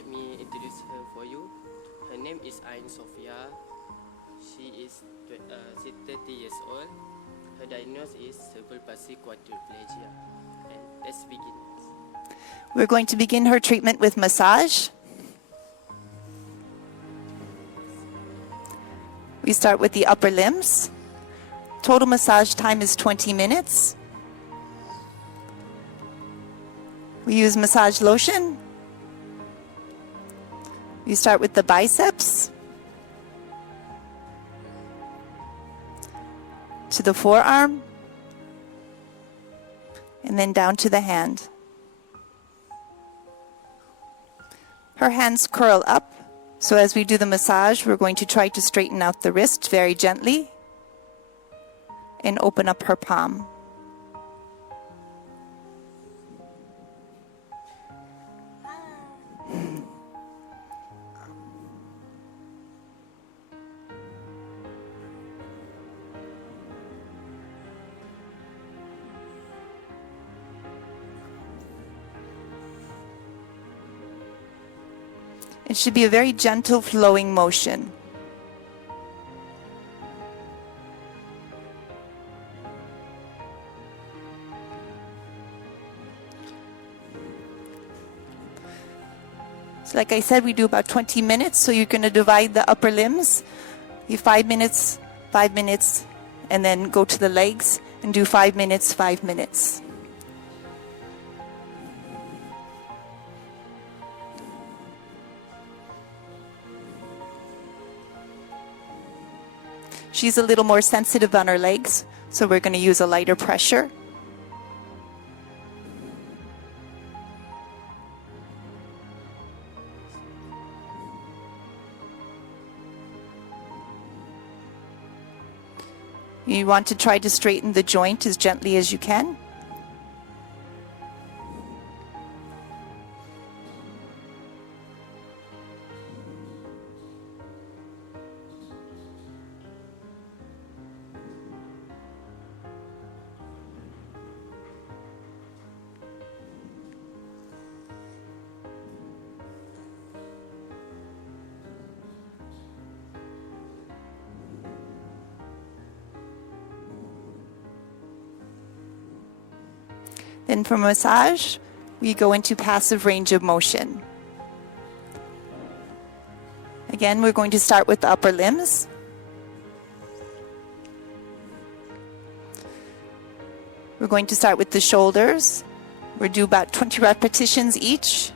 let me introduce her for you. Her name is Ain Sofia. She is 30 years old. Her diagnosis is cerebral palsy quadriplegia. And let's begin. We're going to begin her treatment with massage. We start with the upper limbs. Total massage time is 20 minutes. We use massage lotion. We start with the biceps to the forearm and then down to the hand. Her hands curl up, so as we do the massage, we're going to try to straighten out the wrist very gently and open up her palm. It should be a very gentle flowing motion. So like I said, we do about 20 minutes, so you're going to divide the upper limbs. You 5 minutes, and then go to the legs and do 5 minutes, 5 minutes. She's a little more sensitive on her legs, so we're going to use a lighter pressure. You want to try to straighten the joint as gently as you can. Then for massage, we go into passive range of motion. Again, we're going to start with the upper limbs. We're going to start with the shoulders. We'll do about 20 repetitions each.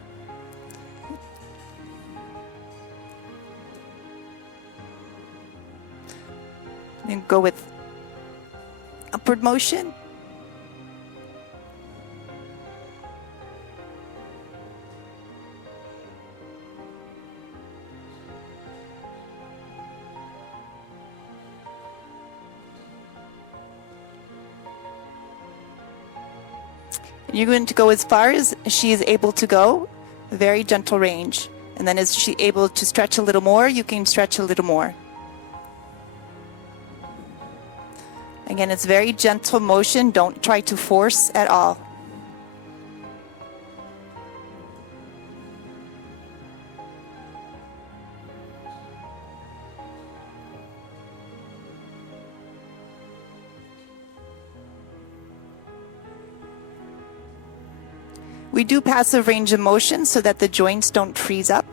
Then go with upward motion. You're going to go as far as she is able to go, a very gentle range. And then as she's able to stretch a little more, you can stretch a little more. Again, it's very gentle motion. Don't try to force at all. We do passive range of motion so that the joints don't freeze up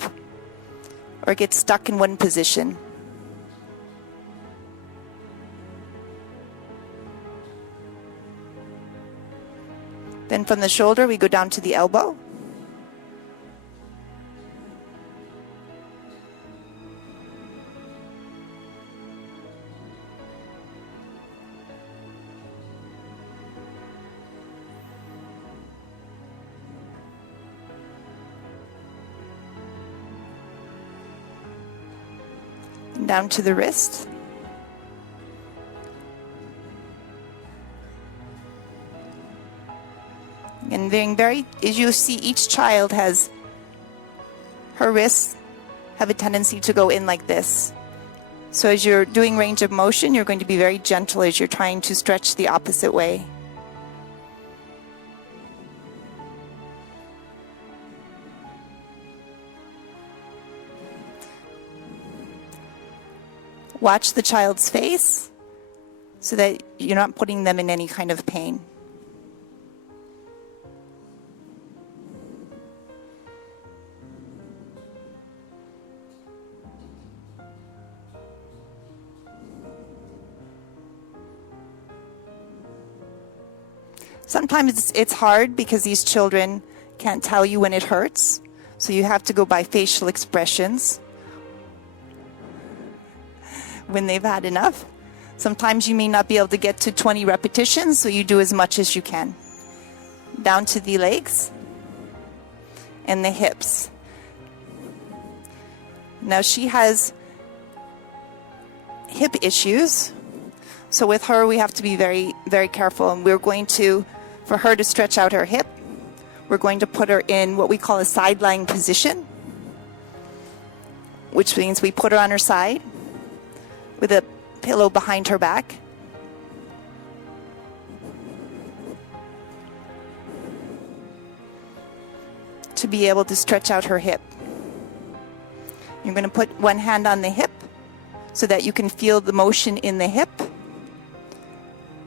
or get stuck in one position. Then from the shoulder, we go down to the elbow. Down to the wrist. And being very, as you see, each child has, her wrists have a tendency to go in like this. So as you're doing range of motion, you're going to be very gentle as you're trying to stretch the opposite way. Watch the child's face so that you're not putting them in any kind of pain. Sometimes it's hard because these children can't tell you when it hurts, so you have to go by facial expressions when they've had enough. Sometimes you may not be able to get to 20 repetitions, so you do as much as you can. Down to the legs and the hips. Now she has hip issues, so with her we have to be very, very careful, and we're going to, for her to stretch out her hip, we're going to put her in what we call a side lying position, which means we put her on her side with a pillow behind her back. To be able to stretch out her hip. You're going to put one hand on the hip so that you can feel the motion in the hip,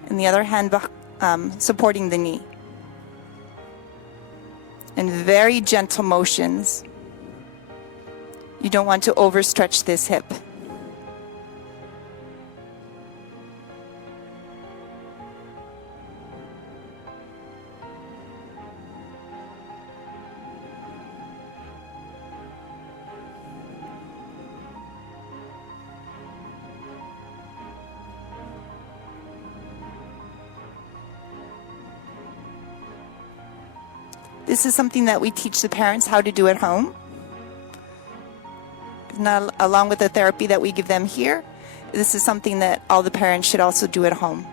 and the other hand supporting the knee. And very gentle motions. You don't want to overstretch this hip. This is something that we teach the parents how to do at home. Now, along with the therapy that we give them here, this is something that all the parents should also do at home.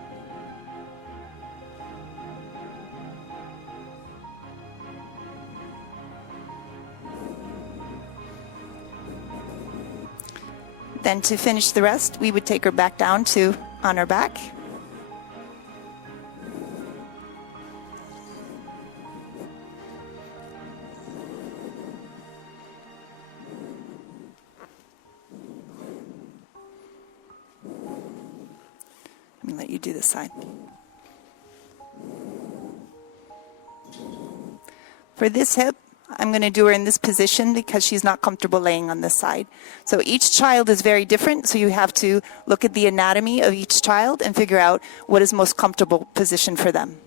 Then to finish the rest, we would take her back down to on her back. Let me let you do this side. For this hip, I'm going to do her in this position because she's not comfortable laying on this side. So each child is very different, so you have to look at the anatomy of each child and figure out what is most comfortable position for them.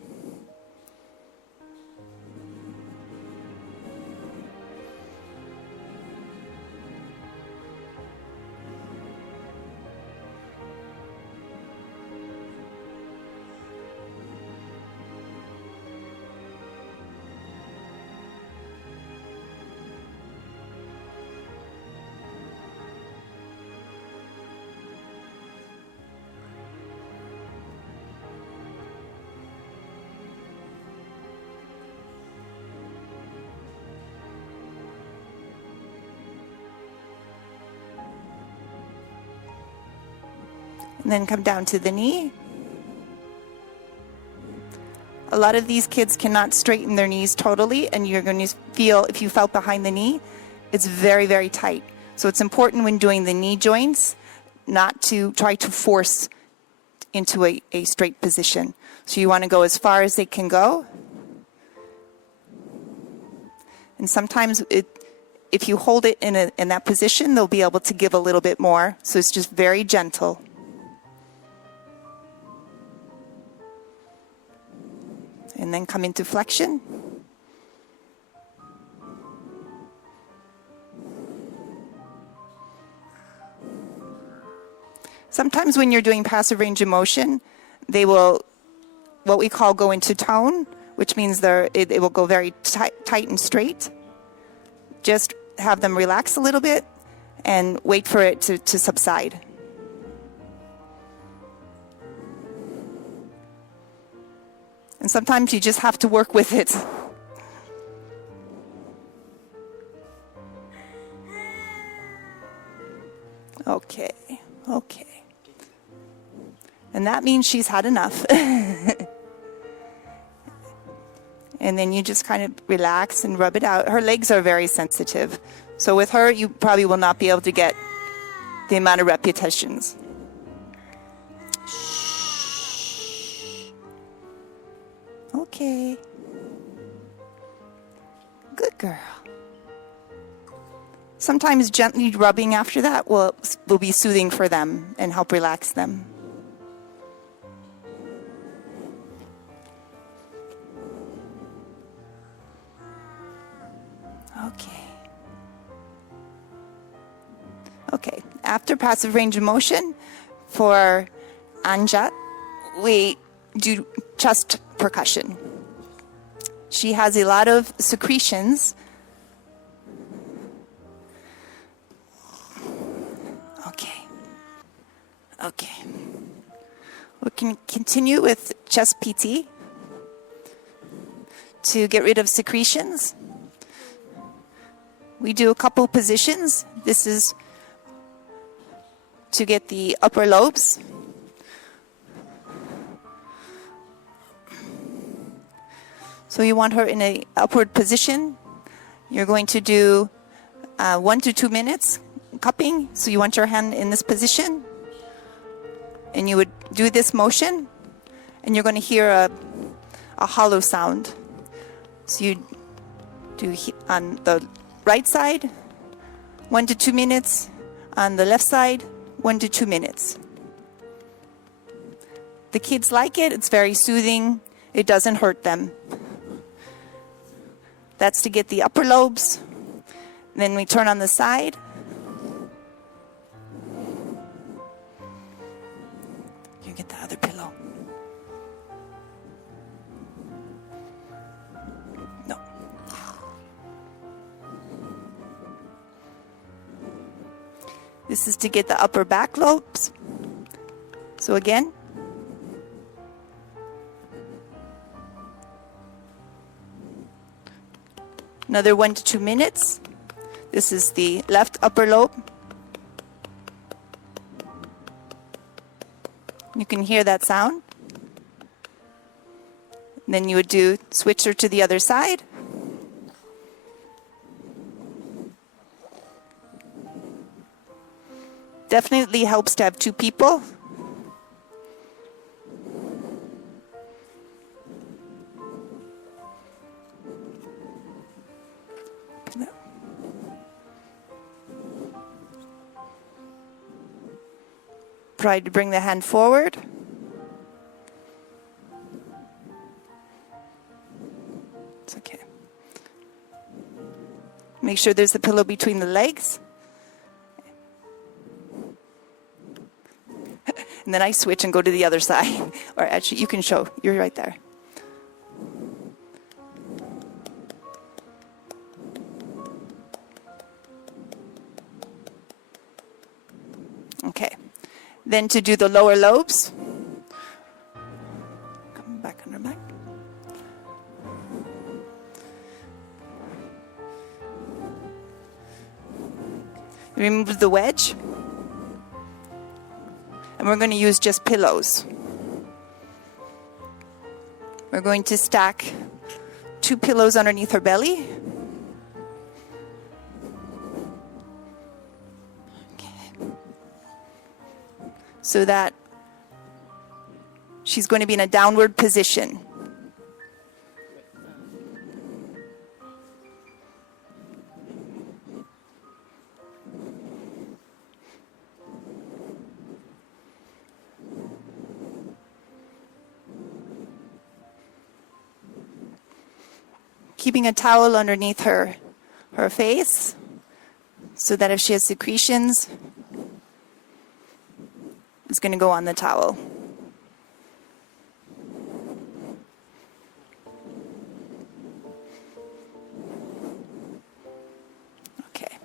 And then come down to the knee. A lot of these kids cannot straighten their knees totally, and you're going to feel, if you felt behind the knee, it's very, very tight. So it's important when doing the knee joints not to try to force into a straight position. So you want to go as far as they can go. And sometimes if you hold it in that position, they'll be able to give a little bit more. So it's just very gentle. And then come into flexion. Sometimes when you're doing passive range of motion, they will, what we call, go into tone, which means it will go very tight and straight. Just have them relax a little bit and wait for it to subside. And sometimes you just have to work with it. Okay. And that means she's had enough. And then you just kind of relax and rub it out. Her legs are very sensitive. So with her, you probably will not be able to get the amount of repetitions. Okay. Good girl. Sometimes gently rubbing after that will be soothing for them and help relax them. Okay. Okay, after passive range of motion, for Anjat, we do chest percussion. She has a lot of secretions. Okay. Okay. We can continue with chest PT to get rid of secretions. We do a couple positions. This is to get the upper lobes. So you want her in an upward position. You're going to do 1 to 2 minutes cupping. So you want your hand in this position. And you would do this motion. And you're going to hear a hollow sound. So you do on the right side, 1 to 2 minutes. On the left side, 1 to 2 minutes. The kids like it. It's very soothing. It doesn't hurt them. That's to get the upper lobes. Then we turn on the side. You get the other pillow. No. This is to get the upper back lobes. So again. Another 1 to 2 minutes. This is the left upper lobe. You can hear that sound. And then you would do switch her to the other side. Definitely helps to have 2 people. Try to bring the hand forward. It's okay. Make sure there's a pillow between the legs. And then I switch and go to the other side. Or actually, you can show. You're right there. Okay. Then to do the lower lobes. Come back on her back. Remove the wedge. And we're going to use just pillows. We're going to stack 2 pillows underneath her belly. So that she's going to be in a downward position. Keeping a towel underneath her face so that if she has secretions, it's going to go on the towel. Okay.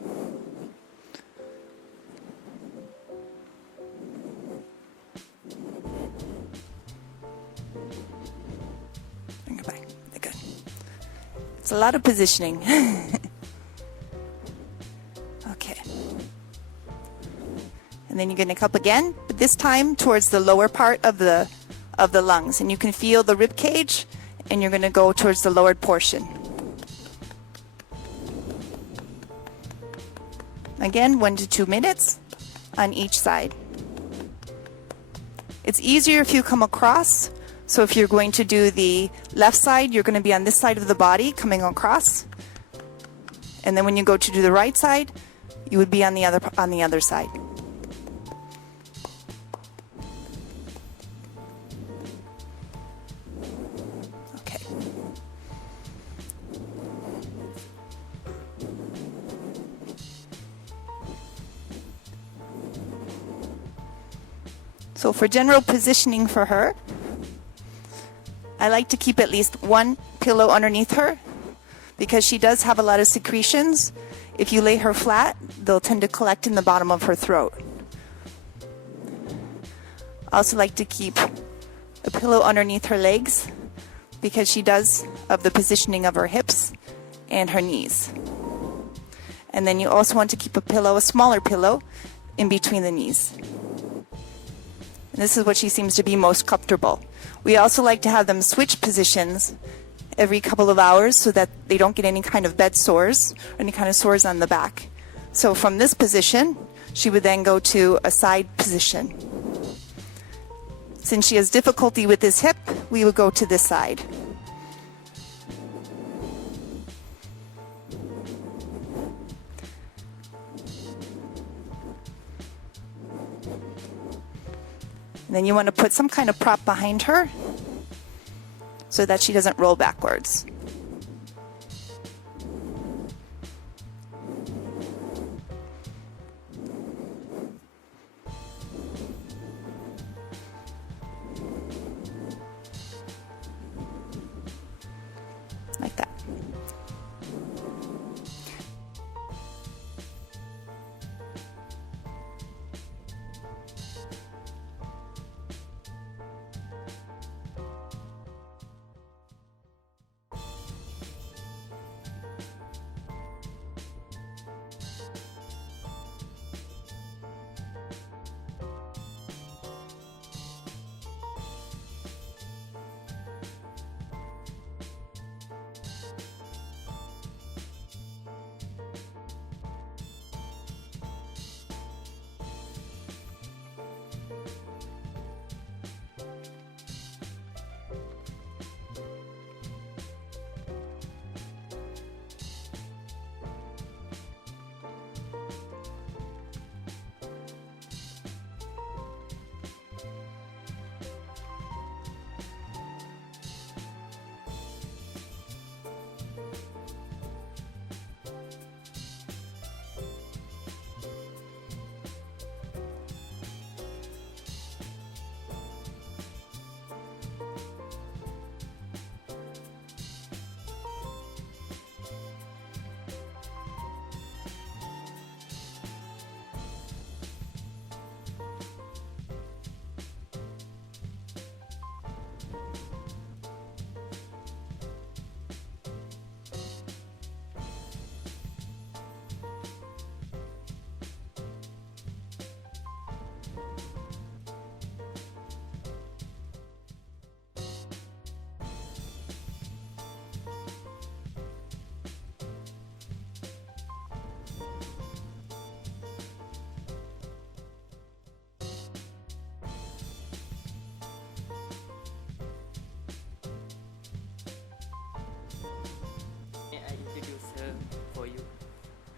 Bring her back. Good. It's a lot of positioning. Okay. And then you're going to cup again, but this time towards the lower part of the lungs. And you can feel the rib cage, and you're going to go towards the lowered portion. Again, 1 to 2 minutes on each side. It's easier if you come across So if you're going to do the left side, you're going to be on this side of the body coming across. And then when you go to do the right side, you would be on the other side. Okay. So for general positioning for her, I like to keep at least one pillow underneath her because she does have a lot of secretions. If you lay her flat, they'll tend to collect in the bottom of her throat. I also like to keep a pillow underneath her legs because she does of the positioning of her hips and her knees. And then you also want to keep a pillow, a smaller pillow, in between the knees. And this is what she seems to be most comfortable. We also like to have them switch positions every couple of hours so that they don't get any kind of bed sores or any kind of sores on the back. So from this position, she would then go to a side position. Since she has difficulty with this hip, we would go to this side. And then you want to put some kind of prop behind her so that she doesn't roll backwards. Like that.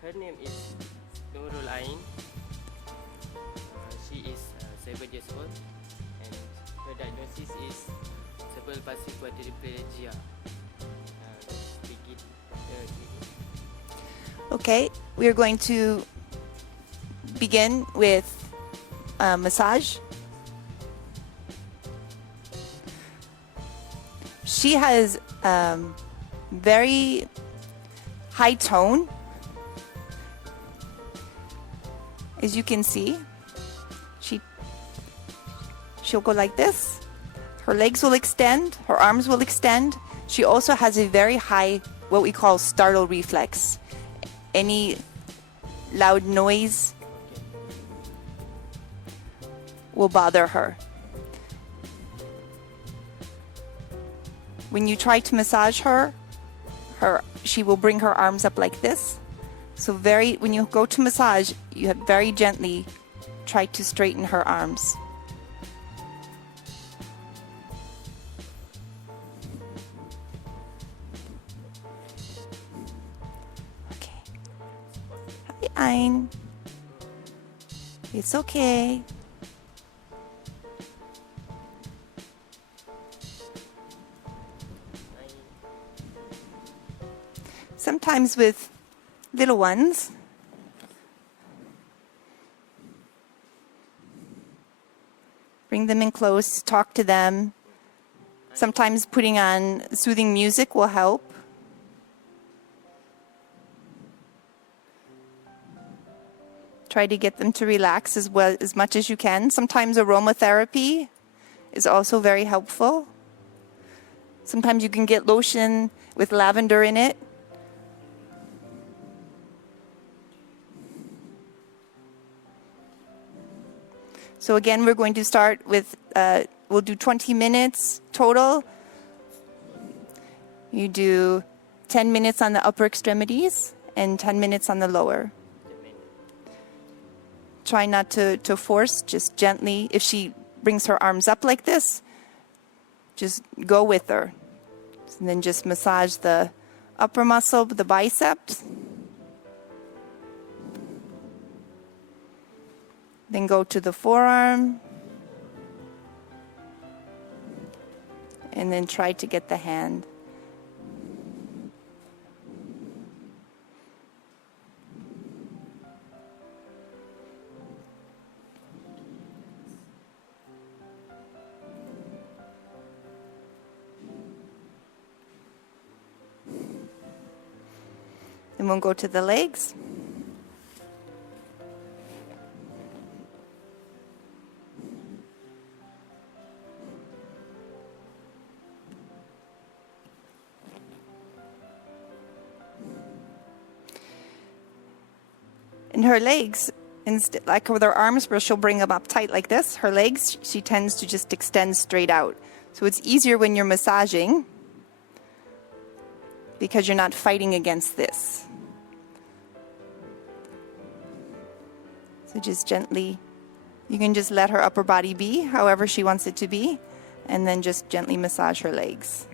Her name is Nurul Ain. She is 7 years old and her diagnosis is cerebral palsy quadriplegia. Okay, we are going to begin with massage. She has very high tone. As you can see, she'll go like this. Her legs will extend, her arms will extend. She also has a very high, what we call startle reflex. Any loud noise will bother her. When you try to massage her, she will bring her arms up like this. So when you go to massage, you have very gently try to straighten her arms. Ein. It's okay. Sometimes with little ones, bring them in close, talk to them. Sometimes putting on soothing music will help. Try to get them to relax as much as you can. Sometimes aromatherapy is also very helpful. Sometimes you can get lotion with lavender in it. So again, we're going to start with, we'll do 20 minutes total. You do 10 minutes on the upper extremities and 10 minutes on the lower. Try not to force, just gently. If she brings her arms up like this, just go with her. And then just massage the upper muscle, the biceps. Then go to the forearm. And then try to get the hand. Then we'll go to the legs. And her legs, like with her arms, where she'll bring them up tight like this, her legs, she tends to just extend straight out. So it's easier when you're massaging because you're not fighting against this. So just gently, you can just let her upper body be however she wants it to be, and then just gently massage her legs.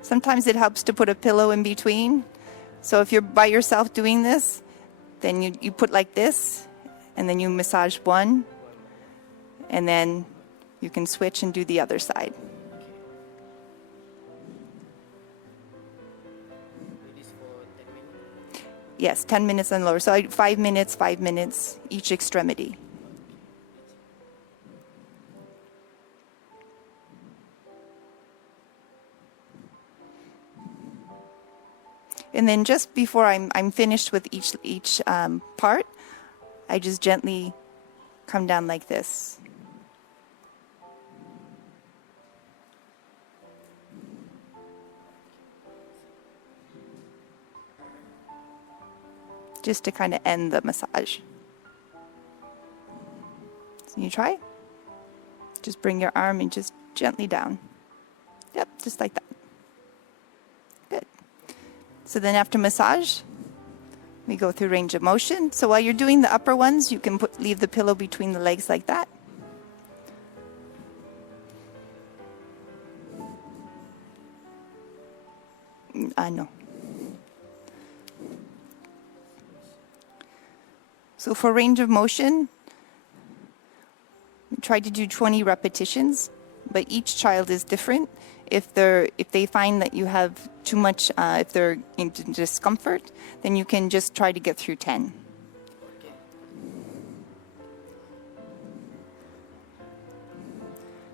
Sometimes it helps to put a pillow in between. So if you're by yourself doing this, then you put like this, and then you massage one, and then you can switch and do the other side. Yes, 10 minutes and lower. So 5 minutes, each extremity. And then just before I'm finished with each part, I just gently come down like this. Just to kind of end the massage. So you try? Just bring your arm and just gently down. Yep, just like that. Good. So then after massage, we go through range of motion. So while you're doing the upper ones, you can leave the pillow between the legs like that. No. So for range of motion, try to do 20 repetitions, but each child is different. If they find that you have too much, if they're in discomfort, then you can just try to get through 10.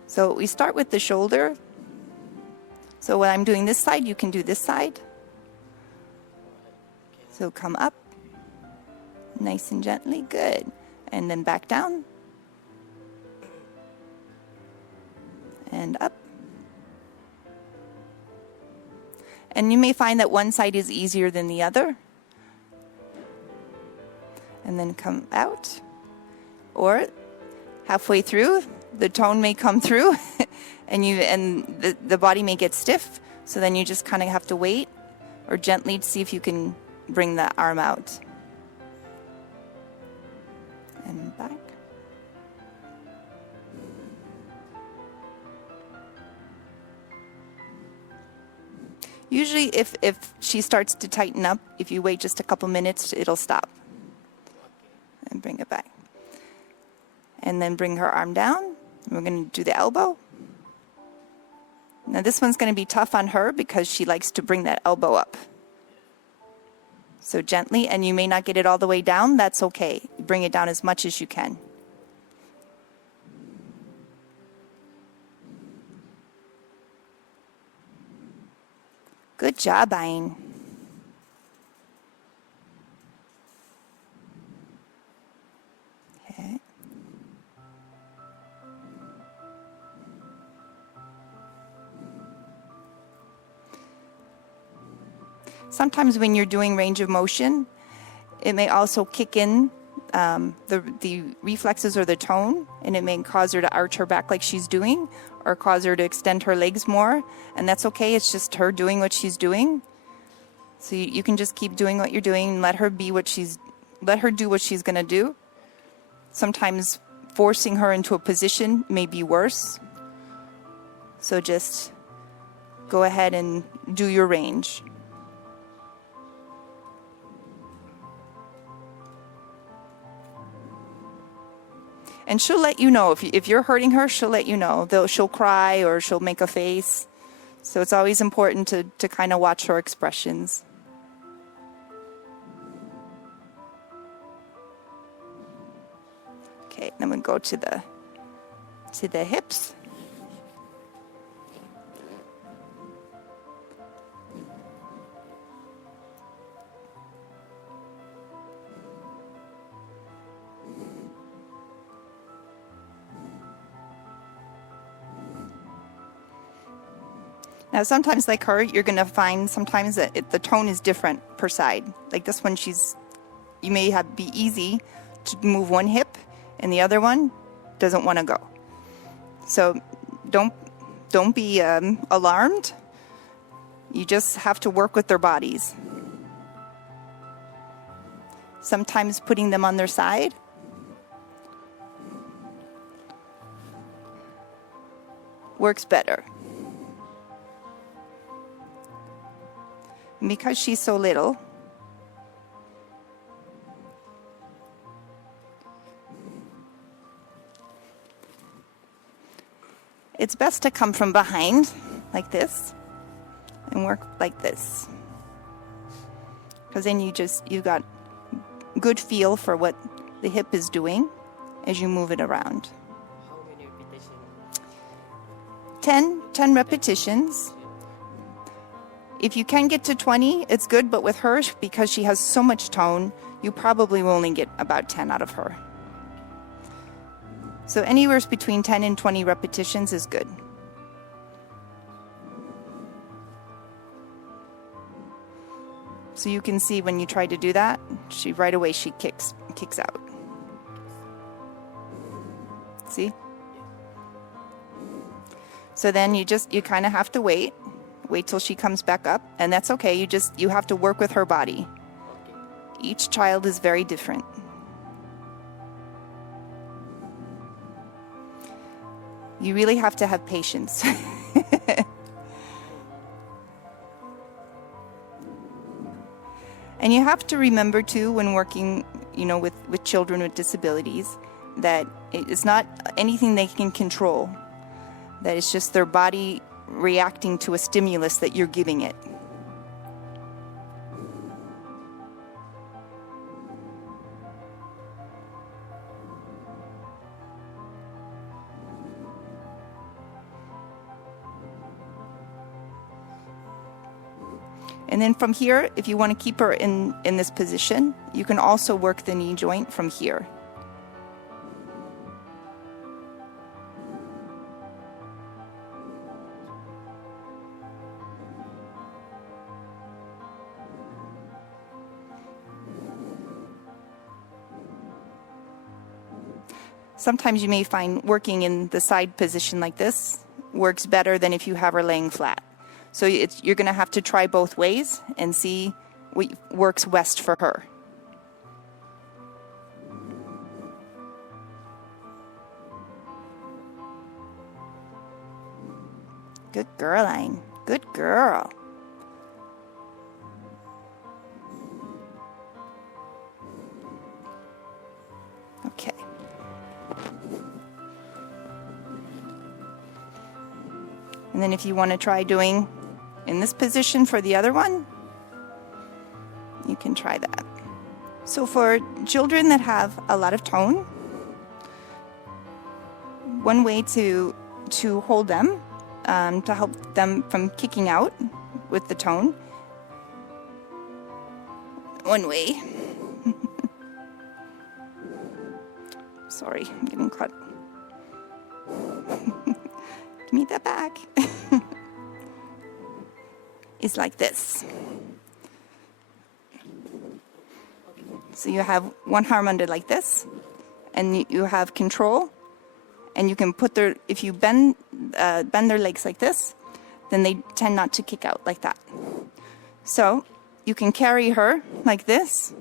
So we start with the shoulder. So when I'm doing this side, you can do this side. So come up, nice and gently, good. And then back down. And up. And you may find that one side is easier than the other. And then come out. Or halfway through, the tone may come through and the body may get stiff. So then you just kind of have to wait or gently to see if you can bring the arm out. And back. Usually if she starts to tighten up, if you wait just a couple minutes, it'll stop. And bring it back. And then bring her arm down. We're going to do the elbow. Now this one's going to be tough on her because she likes to bring that elbow up. So gently, and you may not get it all the way down, that's okay. Bring it down as much as you can. Good job, Ayn. Okay. Sometimes when you're doing range of motion, it may also kick in the reflexes or the tone, and it may cause her to arch her back like she's doing, or cause her to extend her legs more, and that's okay. It's just her doing what she's doing. So you can just keep doing what you're doing and let her do what she's going to do. Sometimes forcing her into a position may be worse. So just go ahead and do your range. And she'll let you know. If you're hurting her, she'll let you know. She'll cry or she'll make a face. So it's always important to kind of watch her expressions. Okay, then we go to the hips. Now, sometimes like her, you're going to find sometimes that the tone is different per side. Like this one, you may be easy to move one hip, and the other one doesn't want to go. So don't be alarmed. You just have to work with their bodies. Sometimes putting them on their side works better. And because she's so little, it's best to come from behind like this and work like this, because then you've got good feel for what the hip is doing as you move it around. How many repetitions? 10 repetitions. If you can get to 20, it's good, but with her, because she has so much tone, you probably will only get about 10 out of her. So anywhere between 10 and 20 repetitions is good. So you can see when you try to do that, right away she kicks out. See? So then you kind of have to wait till she comes back up, and that's okay. You have to work with her body. Okay. Each child is very different. You really have to have patience. And you have to remember too, when working, with children with disabilities, that it's not anything they can control. That it's just their body reacting to a stimulus that you're giving it. And then from here, if you want to keep her in this position, you can also work the knee joint from here. Sometimes you may find working in the side position like this works better than if you have her laying flat. So you're going to have to try both ways and see what works best for her. Good girl, Ayn. Good girl. Okay. And then if you want to try doing in this position for the other one, you can try that. So for children that have a lot of tone, one way to hold them, to help them from kicking out with the tone, one way. Sorry, I'm getting caught. Give me that back. Is like this. So you have one arm under like this, and you have control, and you can put their, if you bend their legs like this, then they tend not to kick out like that. So you can carry her like this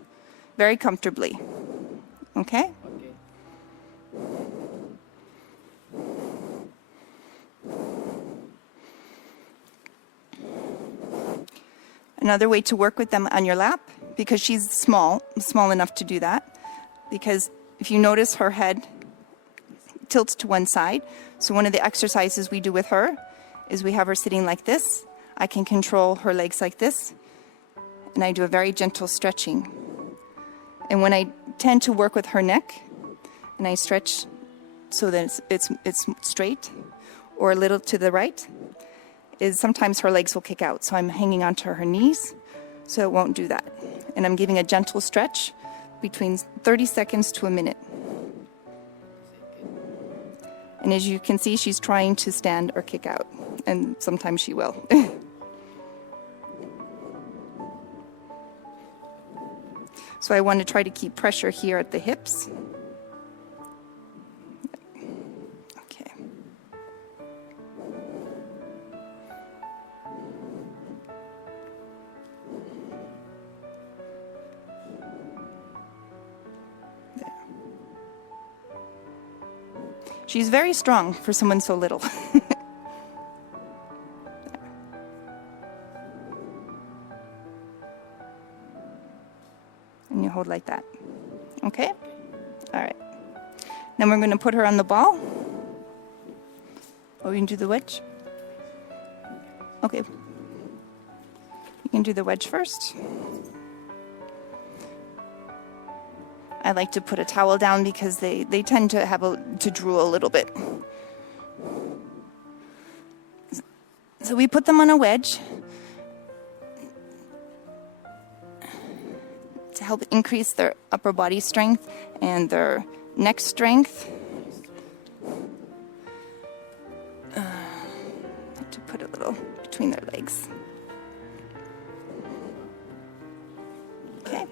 very comfortably. Okay? Another way to work with them on your lap, because she's small enough to do that, because if you notice her head tilts to one side, so one of the exercises we do with her is we have her sitting like this. I can control her legs like this, and I do a very gentle stretching. And when I tend to work with her neck, and I stretch so that it's straight or a little to the right, is sometimes her legs will kick out. So I'm hanging onto her knees so it won't do that. And I'm giving a gentle stretch between 30 seconds to a minute. And as you can see, she's trying to stand or kick out. And sometimes she will. So I want to try to keep pressure here at the hips. Okay. There. She's very strong for someone so little. And you hold like that. Okay? All right. Then we're going to put her on the ball. Oh, we can do the wedge? Okay. You can do the wedge first. I like to put a towel down because they tend to have to drool a little bit. So we put them on a wedge to help increase their upper body strength and their neck strength. To put a little between their legs. Okay.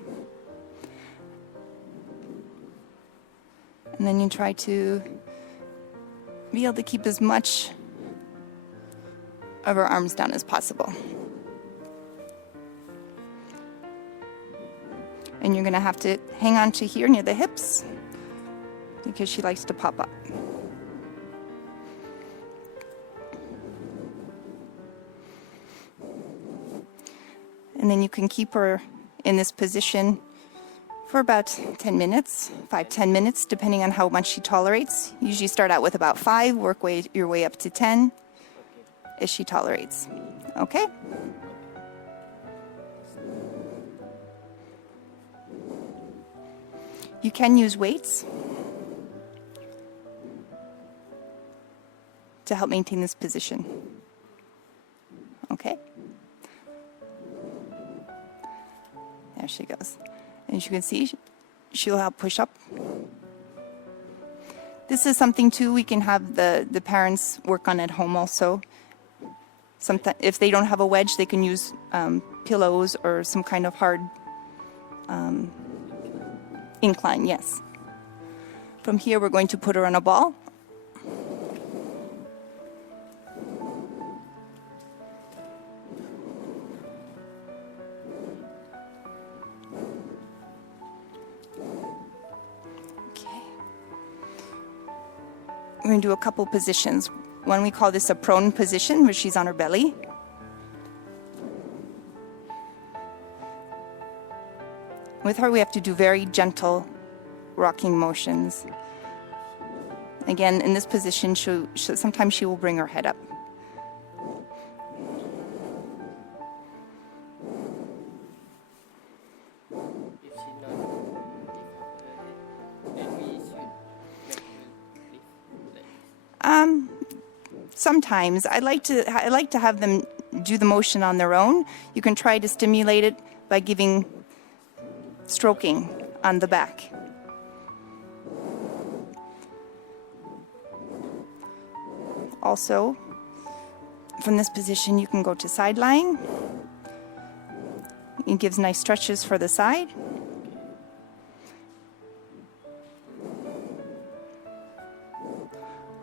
And then you try to be able to keep as much of her arms down as possible. And you're going to have to hang on to here near the hips because she likes to pop up. And then you can keep her in this position for about 10 minutes, 5-10 minutes, depending on how much she tolerates. Usually start out with about 5, work your way up to 10 as she tolerates. Okay? You can use weights to help maintain this position. Okay? There she goes. And as you can see, she'll help push up. This is something, too, we can have the parents work on at home also. Sometimes, if they don't have a wedge, they can use pillows or some kind of hard incline, yes. From here, we're going to put her on a ball. we're going to do a couple positions. One we call this a prone position, where she's on her belly. With her, we have to do very gentle rocking motions. Again, in this position, sometimes she will bring her head up. If she not lift her head, then we should make her lift like Sometimes I like to have them do the motion on their own. You can try to stimulate it by giving stroking on the back. Also, from this position, you can go to side lying. It gives nice stretches for the side.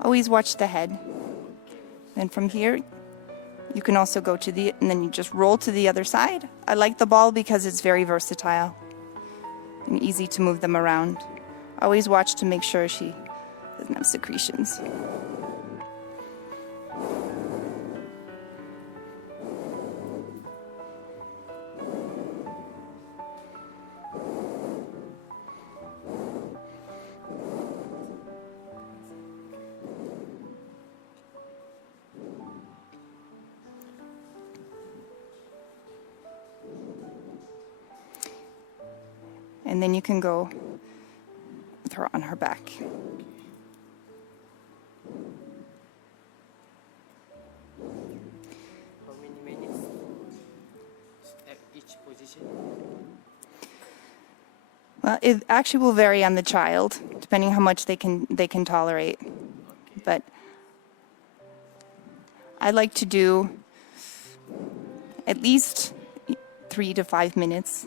Always watch the head. Then from here, you can also go to and then you just roll to the other side. I like the ball because it's very versatile and easy to move them around. Always watch to make sure she doesn't have secretions. And then you can go with her on her back. how many minutes at each position? Well, it actually will vary on the child, depending how much they can tolerate. But I like to do at least 3 to 5 minutes.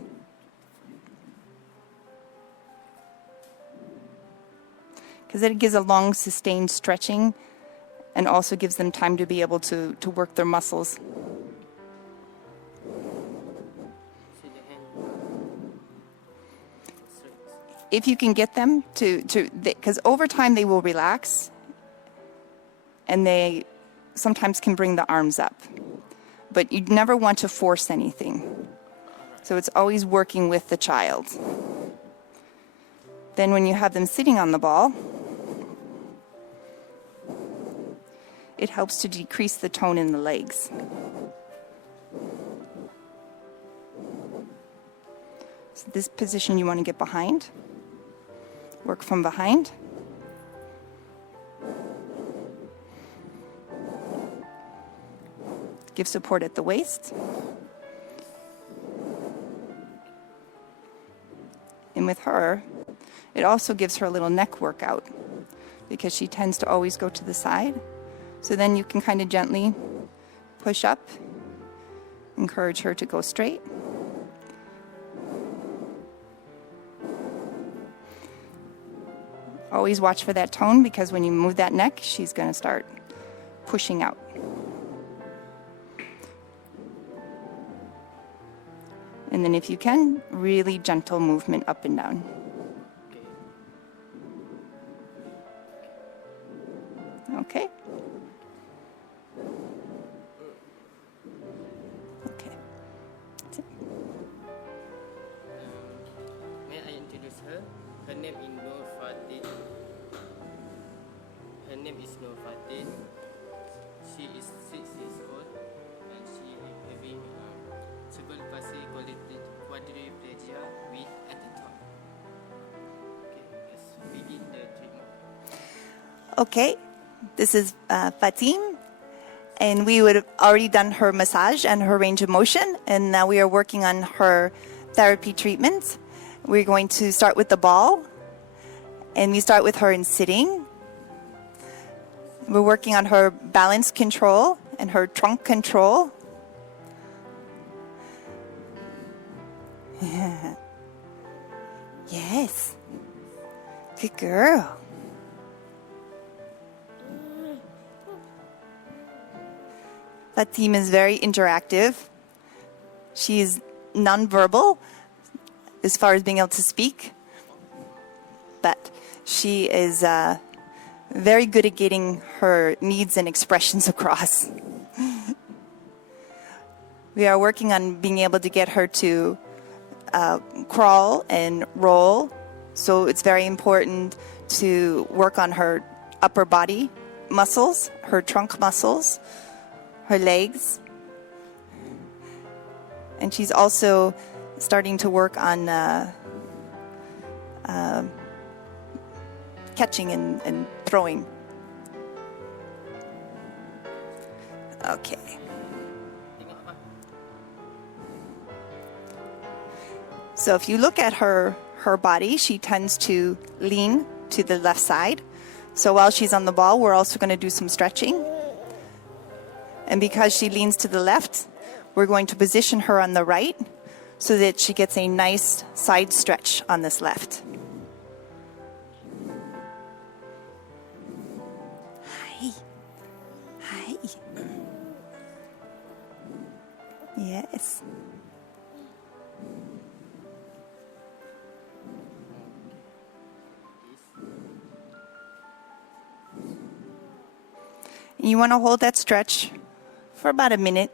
Because it gives a long, sustained stretching and also gives them time to be able to work their muscles. See the hand. Straight. If you can get them because over time they will relax and they sometimes can bring the arms up. But you never want to force anything. So it's always working with the child. Then when you have them sitting on the ball, it helps to decrease the tone in the legs. So this position you want to get behind. Work from behind. Give support at the waist. And with her, it also gives her a little neck workout because she tends to always go to the side. So then you can kind of gently push up, encourage her to go straight. Always watch for that tone because when you move that neck, she's going to start pushing out. And then if you can, really gentle movement up and down. Okay? Okay. That's it. May I introduce her? Her name is Nur Fatin. Her name is Nur Fatin. She is 6 years old and she is having cerebral palsy quadriplegia with at the top. Okay, let's begin the treatment. Okay. This is Fatim, and we would have already done her massage and her range of motion, and now we are working on her therapy treatment. We're going to start with the ball, and we start with her in sitting. We're working on her balance control and her trunk control. Yes. Good girl. Fatim is very interactive. She's nonverbal as far as being able to speak, but she is very good at getting her needs and expressions across. We are working on being able to get her to crawl and roll. So it's very important to work on her upper body muscles, her trunk muscles, her legs. And she's also starting to work on catching and throwing. Okay. So if you look at her body, she tends to lean to the left side. So while she's on the ball, we're also going to do some stretching. And because she leans to the left, we're going to position her on the right so that she gets a nice side stretch on this left. Hi. Hi. Yes. You want to hold that stretch for about a minute.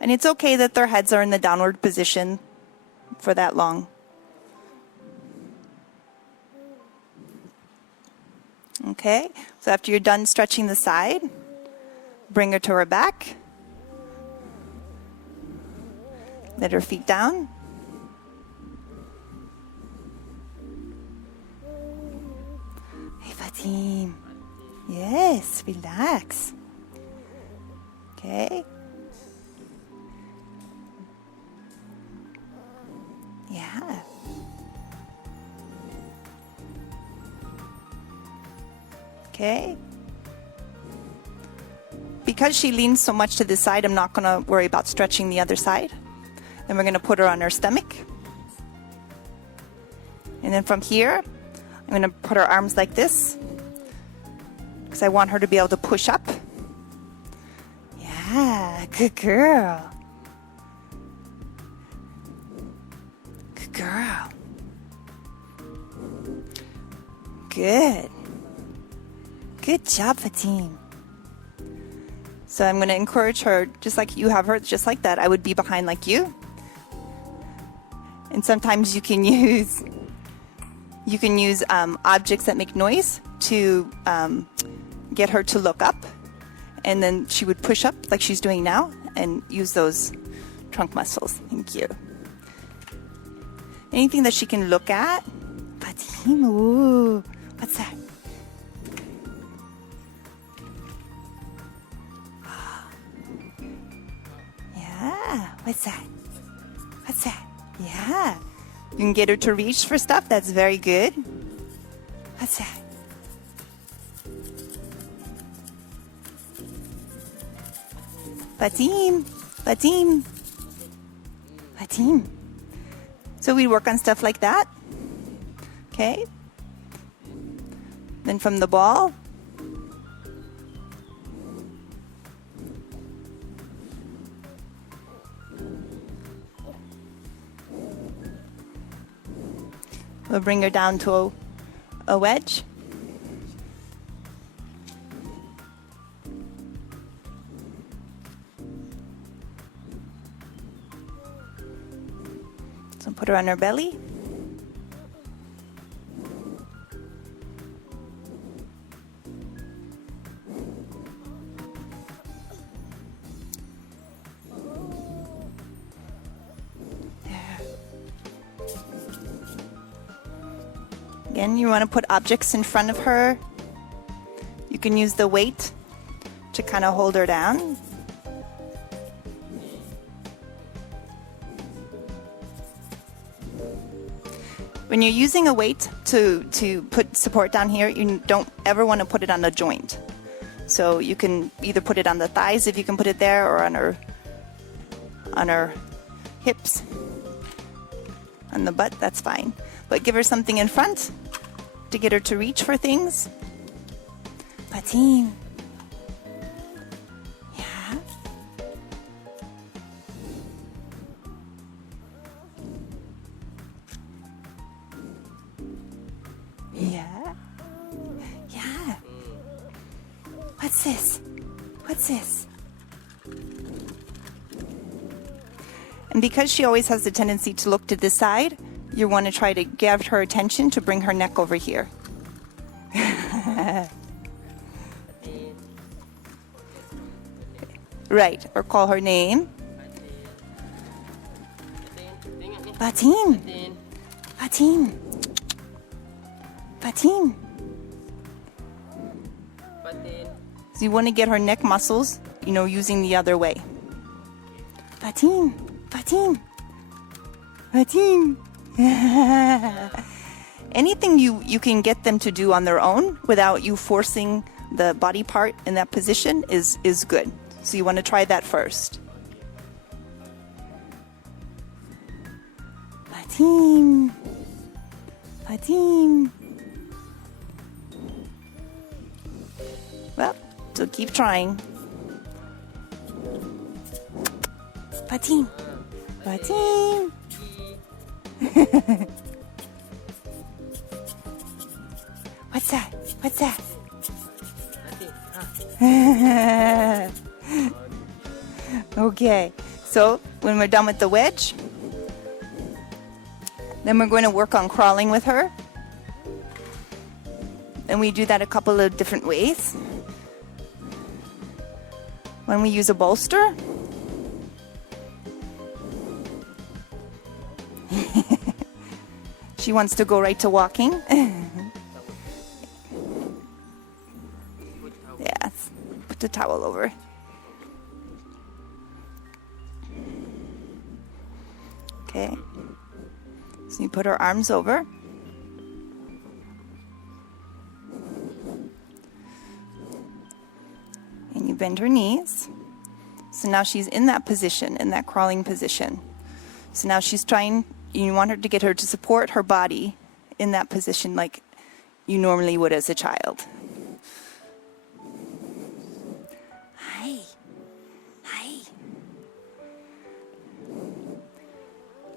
And it's okay that their heads are in the downward position for that long. Okay, so after you're done stretching the side, bring her to her back. Let her feet down. Hey, Fatim. Yes, relax. Okay. Yeah. Okay. Because she leans so much to the side, I'm not going to worry about stretching the other side. Then we're going to put her on her stomach. And then from here, I'm going to put her arms like this because I want her to be able to push up. Yeah, good girl. Good girl. Good. Good job, Fatim. So I'm going to encourage her, just like you have her, just like that. I would be behind like you. And sometimes you can use objects that make noise to get her to look up. And then she would push up like she's doing now and use those trunk muscles. Thank you. Anything that she can look at. Fatim, ooh, what's that? Yeah, what's that? What's that? Yeah. You can get her to reach for stuff. That's very good. What's that? Fatim. Fatim. Fatim. So we work on stuff like that. Okay. Then from the ball. We'll bring her down to a wedge. So put her on her belly. Again, you want to put objects in front of her. You can use the weight to kind of hold her down. When you're using a weight to put support down here, you don't ever want to put it on the joint. So you can either put it on the thighs if you can put it there, or on her hips, on the butt, that's fine. But give her something in front to get her to reach for things. Fatim. Yeah. Yeah. Yeah. What's this? What's this? And because she always has the tendency to look to this side, you want to try to give her attention to bring her neck over here. Right, or call her name. Fatin. Fatin. Fatin. So you want to get her neck muscles, using the other way. Fatin. Fatin. Fatin. Anything you can get them to do on their own without you forcing the body part in that position is good. So you want to try that first. Fatin. Fatin. Well, so keep trying. Fatin. Fatin. What's that? What's that? Okay, so when we're done with the wedge, then we're going to work on crawling with her. And we do that a couple of different ways. When we use a bolster, she wants to go right to walking. Yes, put the towel over. Okay, so you put her arms over. And you bend her knees. So now she's in that position, in that crawling position. So now she's trying, you want her to get her to support her body in that position like you normally would as a child. Hi. Hi.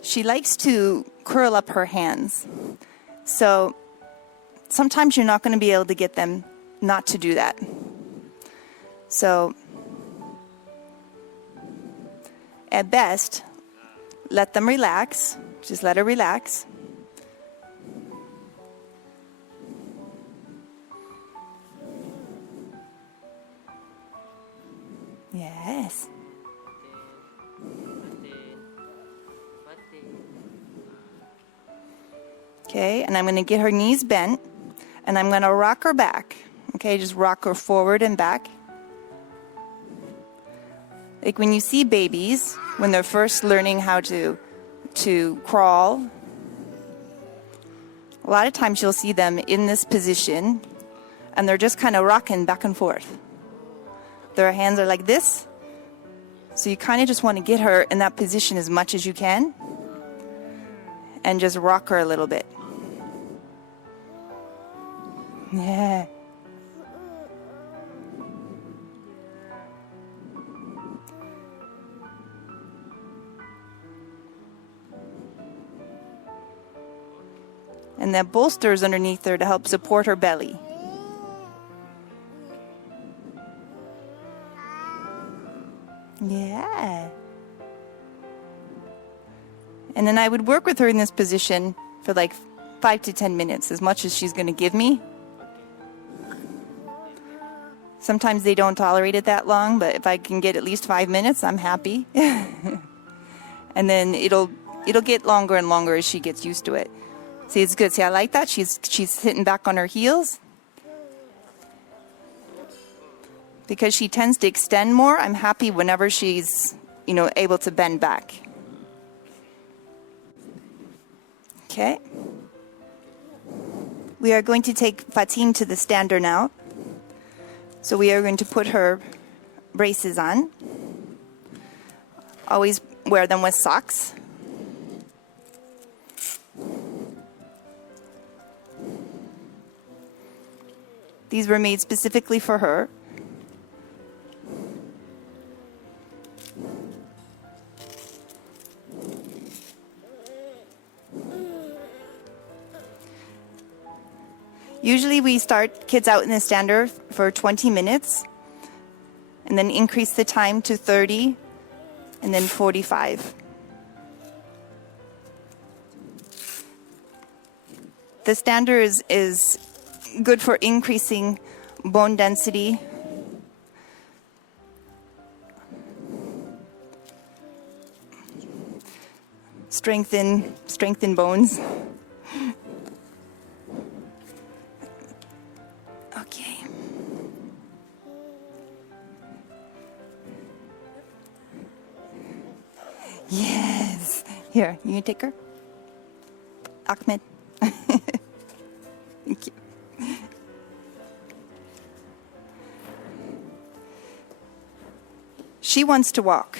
She likes to curl up her hands. So sometimes you're not going to be able to get them not to do that. So at best, let them relax. Just let her relax. Yes. Okay, and I'm going to get her knees bent, and I'm going to rock her back. Okay, just rock her forward and back. Like when you see babies, when they're first learning how to crawl, a lot of times you'll see them in this position, and they're just kind of rocking back and forth. Their hands are like this, so you kind of just want to get her in that position as much as you can, and just rock her a little bit. Yeah. And that bolster is underneath her to help support her belly. Yeah. And then I would work with her in this position for like 5 to 10 minutes, as much as she's going to give me. Sometimes they don't tolerate it that long, but if I can get at least 5 minutes, I'm happy. And then it'll get longer and longer as she gets used to it. See, it's good. See, I like that. She's sitting back on her heels. Because she tends to extend more, I'm happy whenever she's, able to bend back. Okay. We are going to take Fatin to the stander now. So we are going to put her braces on. Always wear them with socks. These were made specifically for her. Usually we start kids out in the stander for 20 minutes and then increase the time to 30 and then 45. The stander is good for increasing bone density. Strengthen bones. Okay. Yes. Here, you can take her. Ahmed. Thank you. She wants to walk.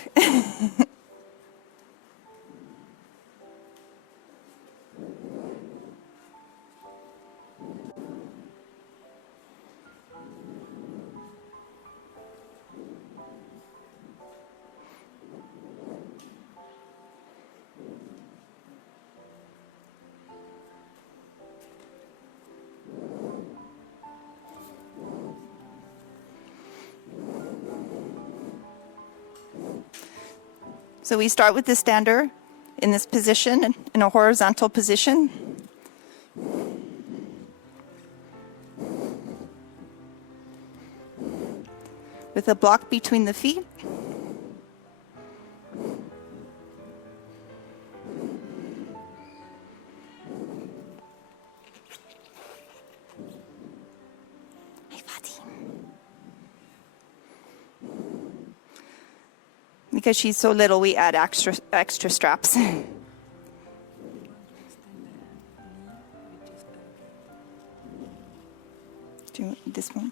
So we start with the stander in this position, in a horizontal position. With a block between the feet. Because she's so little, we add extra straps. Do you want this one?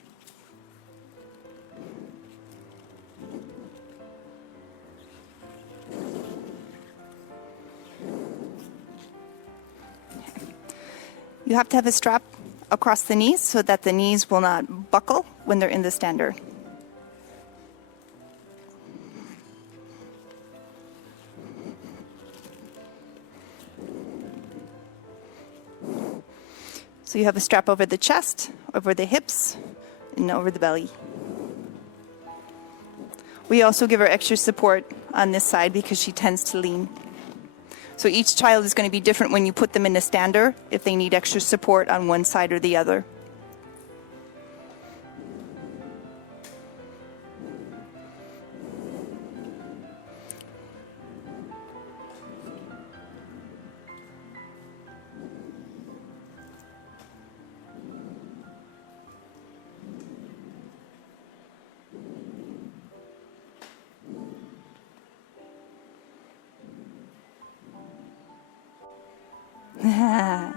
You have to have a strap across the knees so that the knees will not buckle when they're in the stander. So you have a strap over the chest, over the hips, and over the belly. We also give her extra support on this side because she tends to lean. So each child is going to be different when you put them in a stander if they need extra support on one side or the other. Yeah.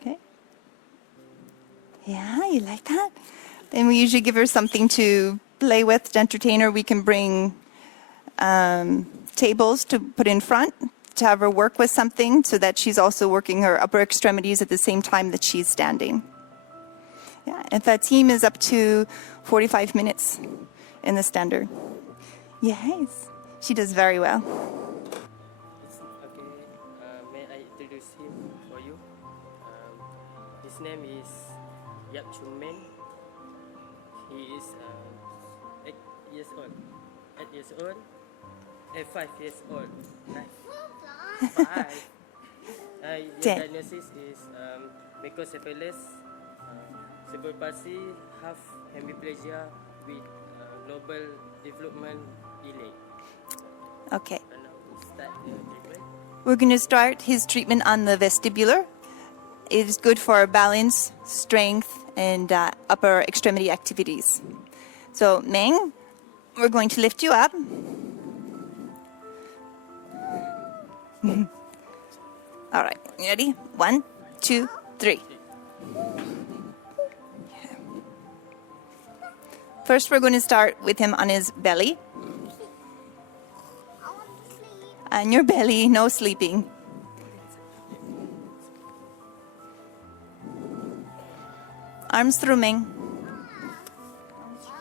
Okay. Yeah, you like that? Then we usually give her something to play with, to entertain her. We can bring tables to put in front to have her work with something so that she's also working her upper extremities at the same time that she's standing. Yeah, and Fatim is up to 45 minutes in the stander. Yes, she does very well. Okay, may I introduce him for you? His name is Yap Chun Men. He is 8 years old. 8 years old? 5 years old. 5. The diagnosis is microcephalus, cerebral palsy, half hemiplegia with global development delay. Okay. And now we start the treatment. We're going to start his treatment on the vestibular. It is good for balance, strength, and upper extremity activities. So, Meng, we're going to lift you up. All right, you ready? 1, 2, 3. First, we're going to start with him on his belly. On your belly, no sleeping. Arms through, Meng.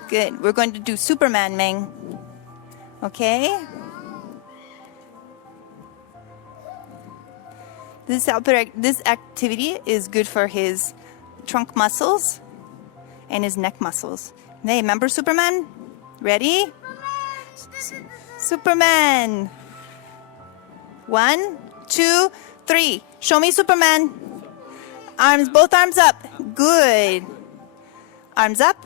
Good. We're going to do Superman, Meng. Okay? This activity is good for his trunk muscles and his neck muscles. Hey, remember Superman? Ready? Superman. 1, 2, 3. Show me Superman. Arms, both arms up. Good. Arms up.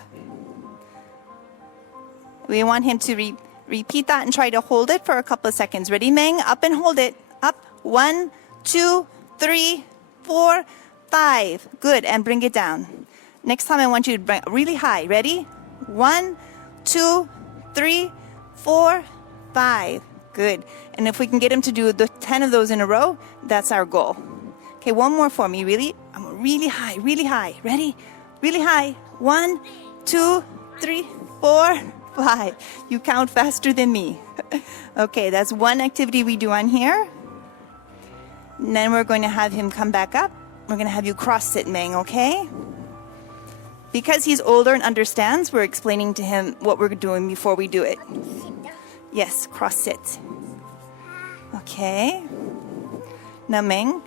We want him to repeat that and try to hold it for a couple of seconds. Ready, Meng? Up and hold it. Up. 1, 2, 3, 4, 5. Good. And bring it down. Next time I want you to bring it really high. Ready? 1, 2, 3, 4, 5. Good. And if we can get him to do the 10 of those in a row, that's our goal. Okay, one more for me. Really? Really high, really high. Ready? Really high. 1, 2, 3, 4, 5. You count faster than me. Okay, that's one activity we do on here. And then we're going to have him come back up. We're going to have you cross sit, Meng, okay? Because he's older and understands, we're explaining to him what we're doing before we do it. Yes, cross sit. Okay. Now, Meng,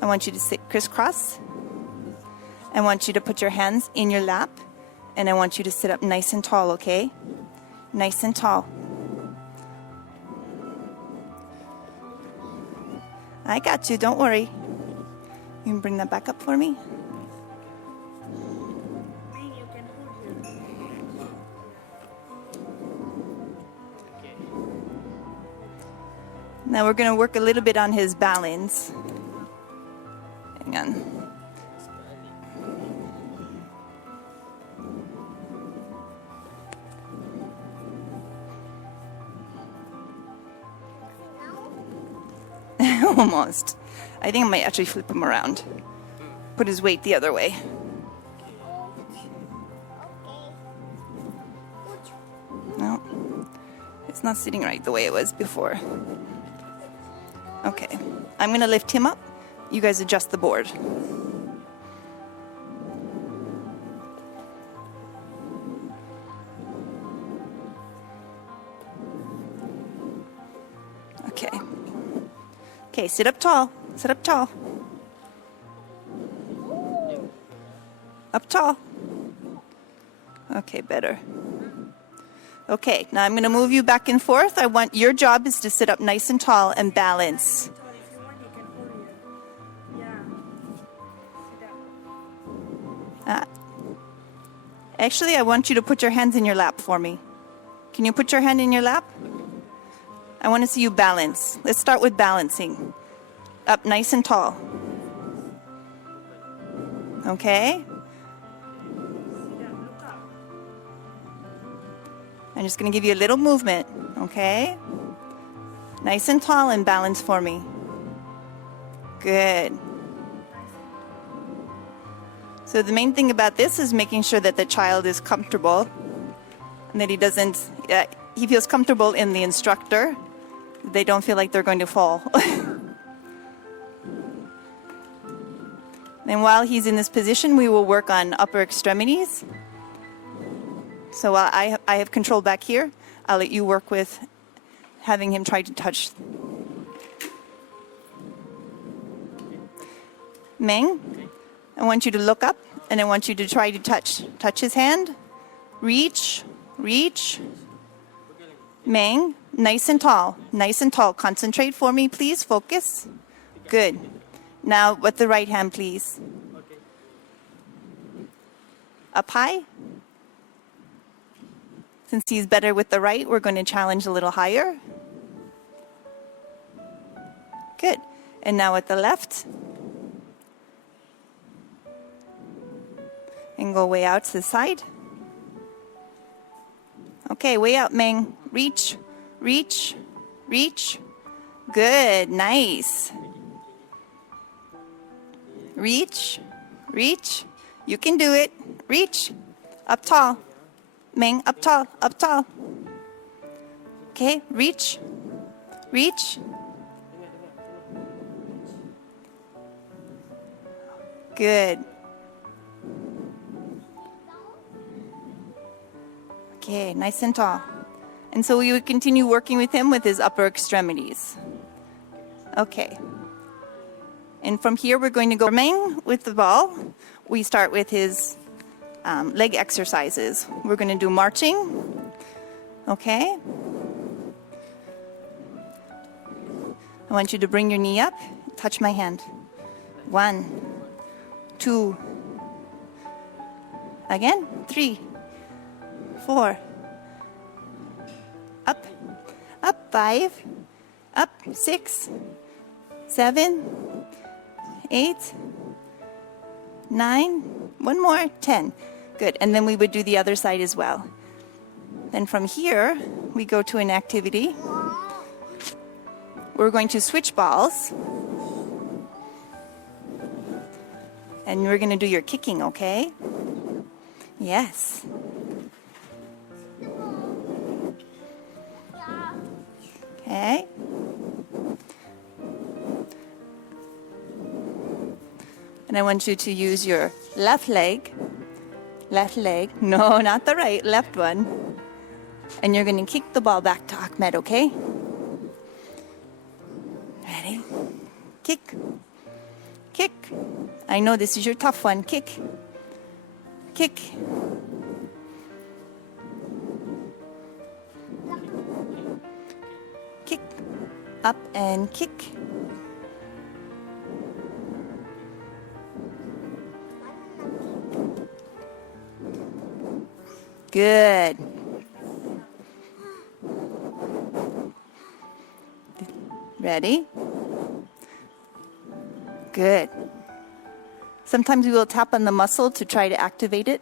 I want you to sit crisscross. I want you to put your hands in your lap. And I want you to sit up nice and tall, okay? Nice and tall. I got you, don't worry. You can bring that back up for me. Now we're going to work a little bit on his balance. Hang on. Almost. I think I might actually flip him around. Put his weight the other way. No, it's not sitting right the way it was before. Okay, I'm going to lift him up. You guys adjust the board. Okay. Okay, sit up tall. Sit up tall. Up tall. Okay, better. Okay, now I'm going to move you back and forth. Your job is to sit up nice and tall and balance. Actually, I want you to put your hands in your lap for me. Can you put your hand in your lap? I want to see you balance. Let's start with balancing. Up nice and tall. Okay? I'm just going to give you a little movement, okay? Nice and tall and balance for me. Good. So the main thing about this is making sure that the child is comfortable and that he feels comfortable in the instructor. They don't feel like they're going to fall. And while he's in this position, we will work on upper extremities. So while I have control back here, I'll let you work with having him try to touch. Meng, I want you to look up and I want you to try to touch his hand. Reach, reach. Meng, nice and tall, nice and tall. Concentrate for me, please. Focus. Good. Now with the right hand, please. Up high. Since he's better with the right, we're going to challenge a little higher. Good. And now with the left. And go way out to the side. Okay, way out, Meng. Reach, reach, reach. Good, nice. Reach, reach. You can do it. Reach. Up tall. Meng, up tall, up tall. Okay, reach, reach. Good. Okay, nice and tall. And so we would continue working with him with his upper extremities. Okay. And from here, we're going to go remain with the ball. We start with his leg exercises. We're going to do marching. Okay. I want you to bring your knee up. Touch my hand. 1, 2. Again. 3, 4. Up. Up. 5. Up. 6, 7, 8, 9. One more. 10. Good. And then we would do the other side as well. Then from here, we go to an activity. We're going to switch balls. And we're going to do your kicking, okay? Yes. Okay. And I want you to use your left leg. Left leg. No, not the right. Left one. And you're going to kick the ball back to Ahmed, okay? Ready? Kick. Kick. I know this is your tough one. Kick. Kick. Kick. Up and kick. Good. Ready? Good. Sometimes we will tap on the muscle to try to activate it.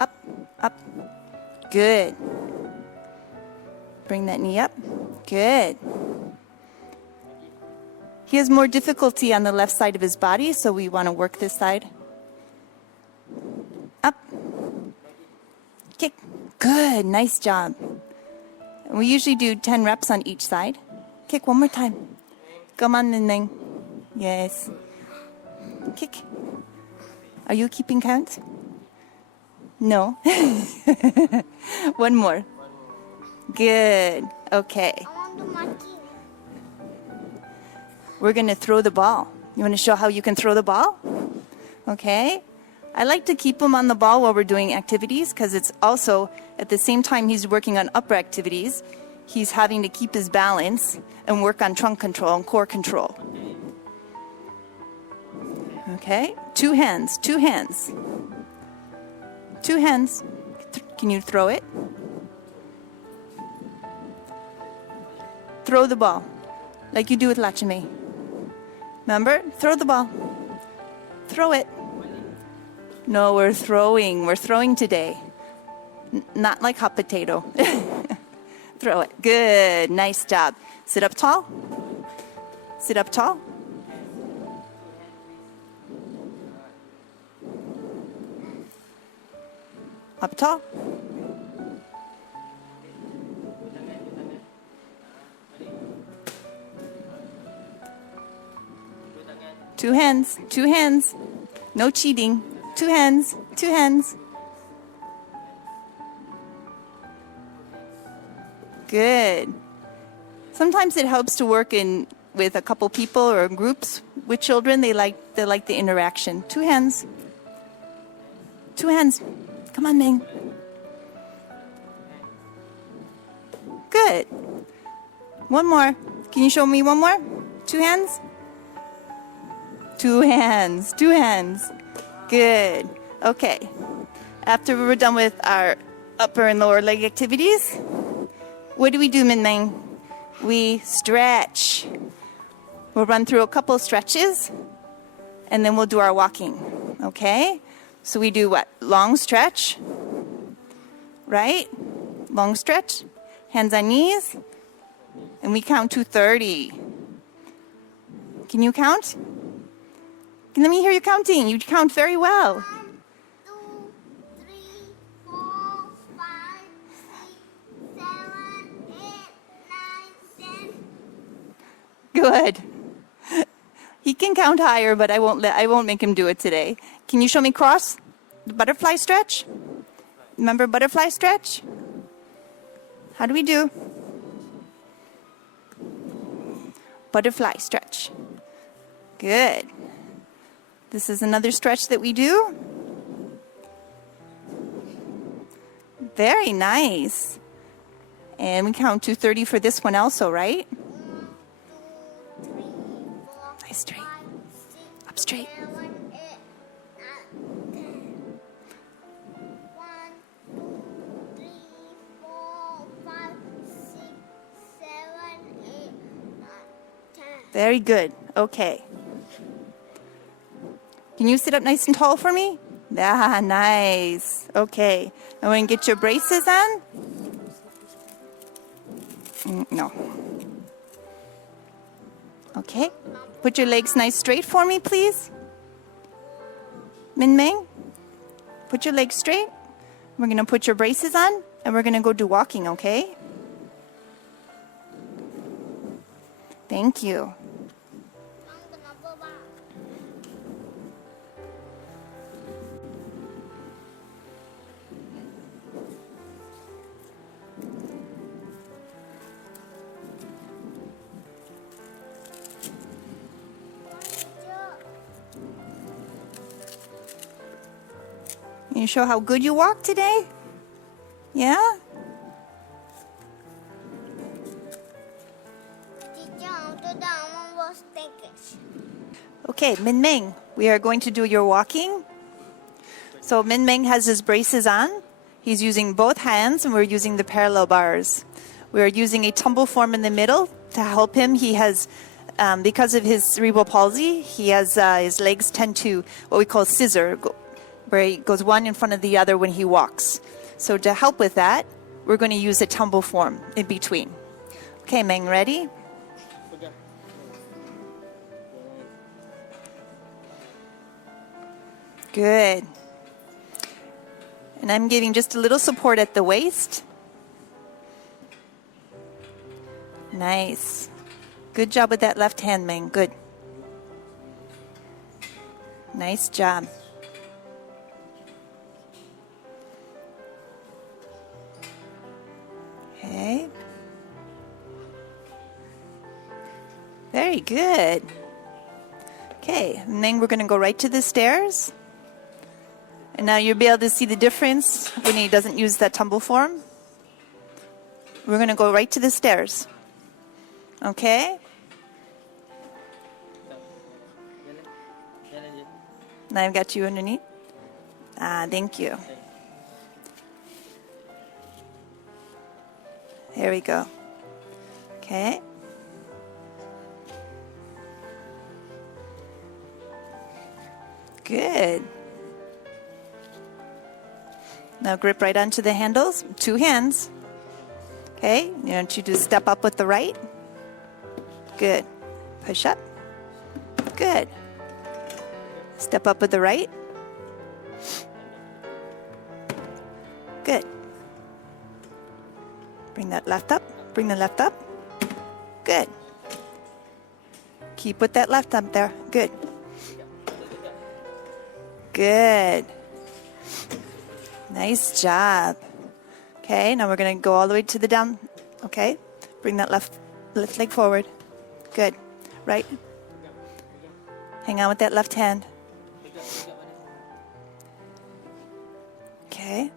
Up, up. Good. Bring that knee up. Good. He has more difficulty on the left side of his body, so we want to work this side. Up. Kick. Good. Nice job. And we usually do 10 reps on each side. Kick one more time. Come on, Neng. Yes. Kick. Are you keeping count? No. One more. Good. Okay. We're going to throw the ball. You want to show how you can throw the ball? Okay. I like to keep him on the ball while we're doing activities because it's also, at the same time he's working on upper activities, he's having to keep his balance and work on trunk control and core control. Okay, 2 hands, 2 hands. 2 hands. Can you throw it? Throw the ball, like you do with Lachime. Remember? Throw the ball. Throw it. No, we're throwing. We're throwing today. Not like hot potato. Throw it. Good. Nice job. Sit up tall. Sit up tall. Up tall. Two hands. 2 hands. No cheating. 2 hands. 2 hands. Good. Sometimes it helps to work in with a couple people or groups with children. They like the interaction. 2 hands. 2 hands. Come on, Ming. Good. One more. Can you show me one more? 2 hands. 2 hands. 2 hands. Good. Okay. After we're done with our upper and lower leg activities, what do we do, Min Ming? We stretch. We'll run through a couple stretches, and then we'll do our walking. Okay? So we do what? Long stretch, right? Long stretch, hands on knees, and we count to 30. Can you count? Let me hear you counting. You count very well. 1, 2, 3, 4, 5, 6, 7, 8, 9, 10. Good. He can count higher, but I won't make him do it today. Can you show me cross? The butterfly stretch? Remember butterfly stretch? How do we do? Butterfly stretch. Good. This is another stretch that we do. Very nice. And we count to 30 for this one also, right? 1, 2, 3, 4, Nice straight. 5, 6, Up straight. 7, 8, 9, 10. 1, 2, 3, 4, 5, 6, 7, 8, 9, 10. Very good. Okay. Can you sit up nice and tall for me? Ah, nice. Okay. And when you get your braces on? No. Okay. Put your legs nice straight for me, please. Min Ming, put your legs straight. We're going to put your braces on, and we're going to go do walking, okay? Thank you. Bang, kenapa, Bang? Can you show how good you walk today? Yeah? Teacher, untuk dah membuat package. Okay, Min Ming, we are going to do your walking. So Min Ming has his braces on. He's using both hands, and we're using the parallel bars. We are using a tumble form in the middle to help him. He has, because of his cerebral palsy, he has his legs tend to what we call scissor, where he goes one in front of the other when he walks. So to help with that, we're going to use a tumble form in between. Okay, Ming, ready? Good. And I'm giving just a little support at the waist. Nice. Good job with that left hand, Ming. Good. Nice job. Okay. Very good. Okay, and then we're going to go right to the stairs. And now you'll be able to see the difference when he doesn't use that tumble form. We're going to go right to the stairs. Okay? Now I've got you underneath. Ah, thank you. Here we go. Okay. Good. Now grip right onto the handles, 2 hands. Okay, I want you to step up with the right. Good. Push up. Good. Step up with the right. Good. Bring that left up. Bring the left up. Good. Keep with that left up there. Good. Good. Nice job. Okay, now we're going to go all the way to the down. Okay, bring that left leg forward. Good. Right. Hang on with that left hand. Okay.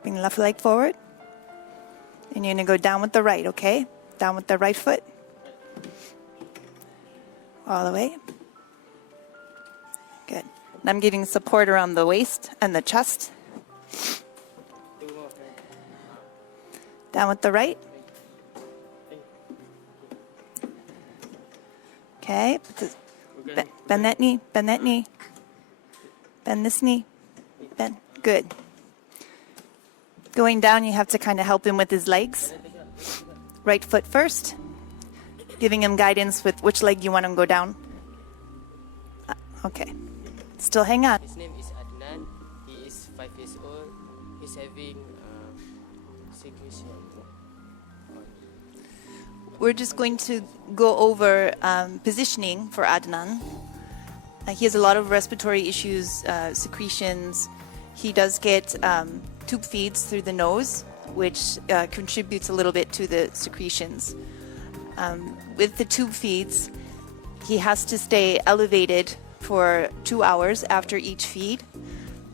Bring the left leg forward. And you're going to go down with the right, okay? Down with the right foot. All the way. Good. And I'm giving support around the waist and the chest. Down with the right. Okay. Bend that knee. Bend that knee. Bend this knee. Bend. Good. Going down, you have to kind of help him with his legs. Right foot first. Giving him guidance with which leg you want him to go down. Okay. Still hang on. His name is Adnan. He is 5 years old. He's having secretion. We're just going to go over positioning for Adnan. He has a lot of respiratory issues, secretions. He does get tube feeds through the nose, which contributes a little bit to the secretions. With the tube feeds, he has to stay elevated for 2 hours after each feed.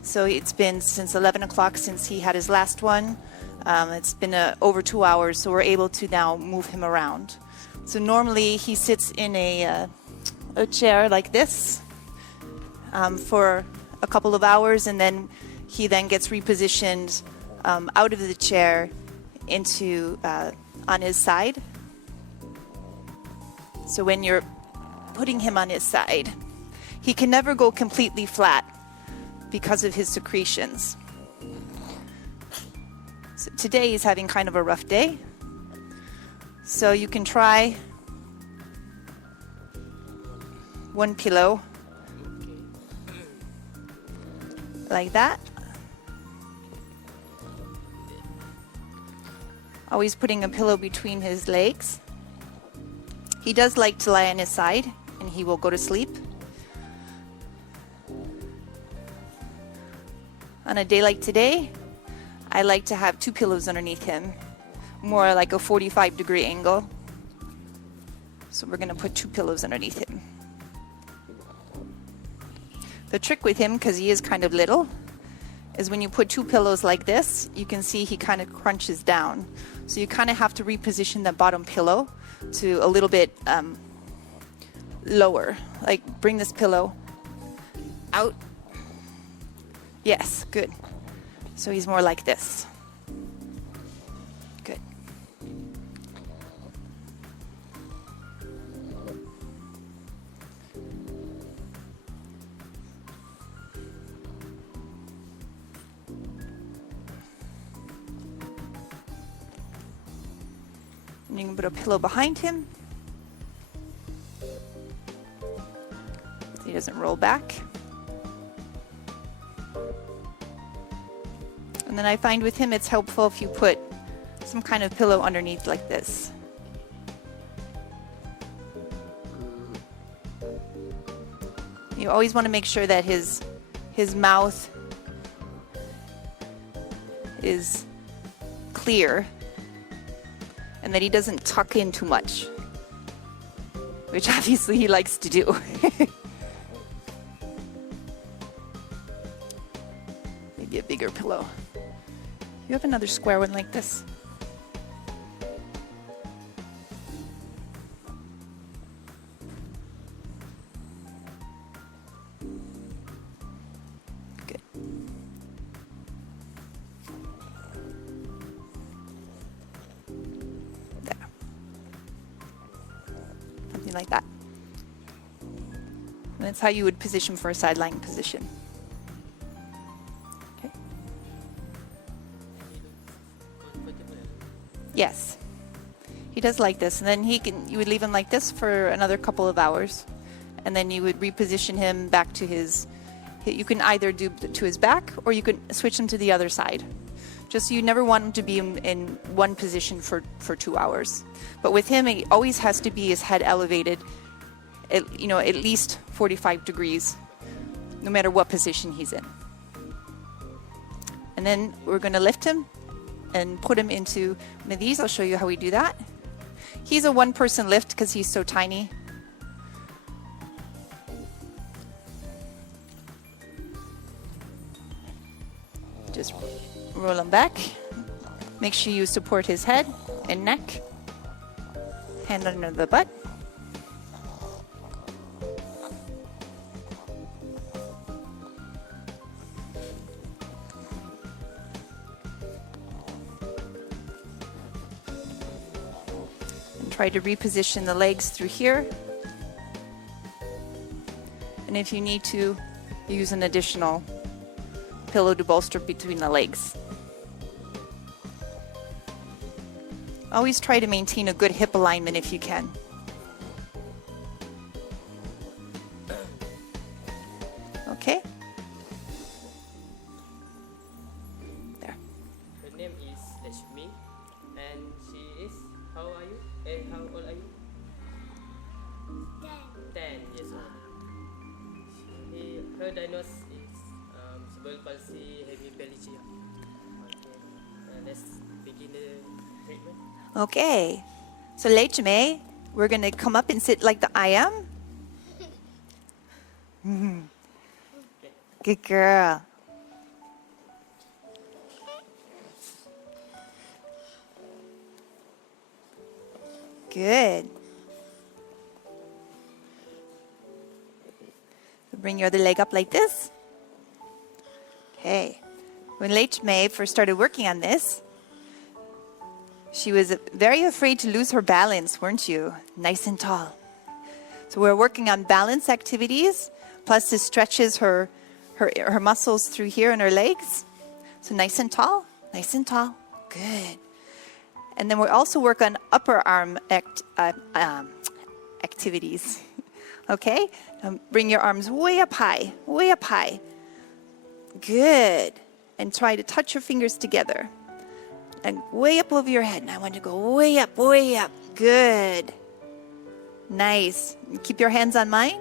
So it's been since 11 o'clock since he had his last one. It's been over 2 hours, so we're able to now move him around. So normally he sits in a chair like this for a couple of hours, and then he then gets repositioned out of the chair into on his side. So when you're putting him on his side, he can never go completely flat because of his secretions. So today he's having kind of a rough day. So you can try one pillow like that. Always putting a pillow between his legs. He does like to lie on his side, and he will go to sleep. On a day like today, I like to have 2 pillows underneath him, more like a 45-degree angle. So we're going to put 2 pillows underneath him. The trick with him, because he is kind of little, is when you put 2 pillows like this, you can see he kind of crunches down. So you kind of have to reposition the bottom pillow to a little bit lower. Like bring this pillow out. Yes, good. So he's more like this. Good. And you can put a pillow behind him so he doesn't roll back. And then I find with him it's helpful if you put some kind of pillow underneath like this. You always want to make sure that his mouth is clear and that he doesn't tuck in too much, which obviously he likes to do. Maybe a bigger pillow. You have another square one like this? Good. There. Something like that. And that's how you would position for a sideline position. Yes, he does like this, and then you would leave him like this for another couple of hours, and then you would reposition him back to you can either do to his back, or you could switch him to the other side. Just so you never want him to be in one position for 2 hours. But with him, it always has to be his head elevated, at least 45 degrees, no matter what position he's in. And then we're going to lift him and put him into one of these. I'll show you how we do that. He's a one-person lift because he's so tiny. Just roll him back. Make sure you support his head and neck. Hand under the butt. Try to reposition the legs through here. And if you need to, use an additional pillow to bolster between the legs. Always try to maintain a good hip alignment if you can. Okay? There. Her name is Lashmi, and she is, how are you? How old are you? 10 years old. Her diagnosis is cerebral palsy, hemiplegia. Okay. Let's beginner treatment. Okay. So Leichme, we're going to come up and sit like the I am. Good girl. Good. Bring your other leg up like this. Okay. When Leichme first started working on this, she was very afraid to lose her balance, weren't you? Nice and tall. So we're working on balance activities, plus this stretches her muscles through here in her legs. So nice and tall, nice and tall. Good. And then we also work on upper arm activities. Okay? Bring your arms way up high, way up high. Good. And try to touch your fingers together. And way up over your head. And I want you to go way up, way up. Good. Nice. Keep your hands on mine.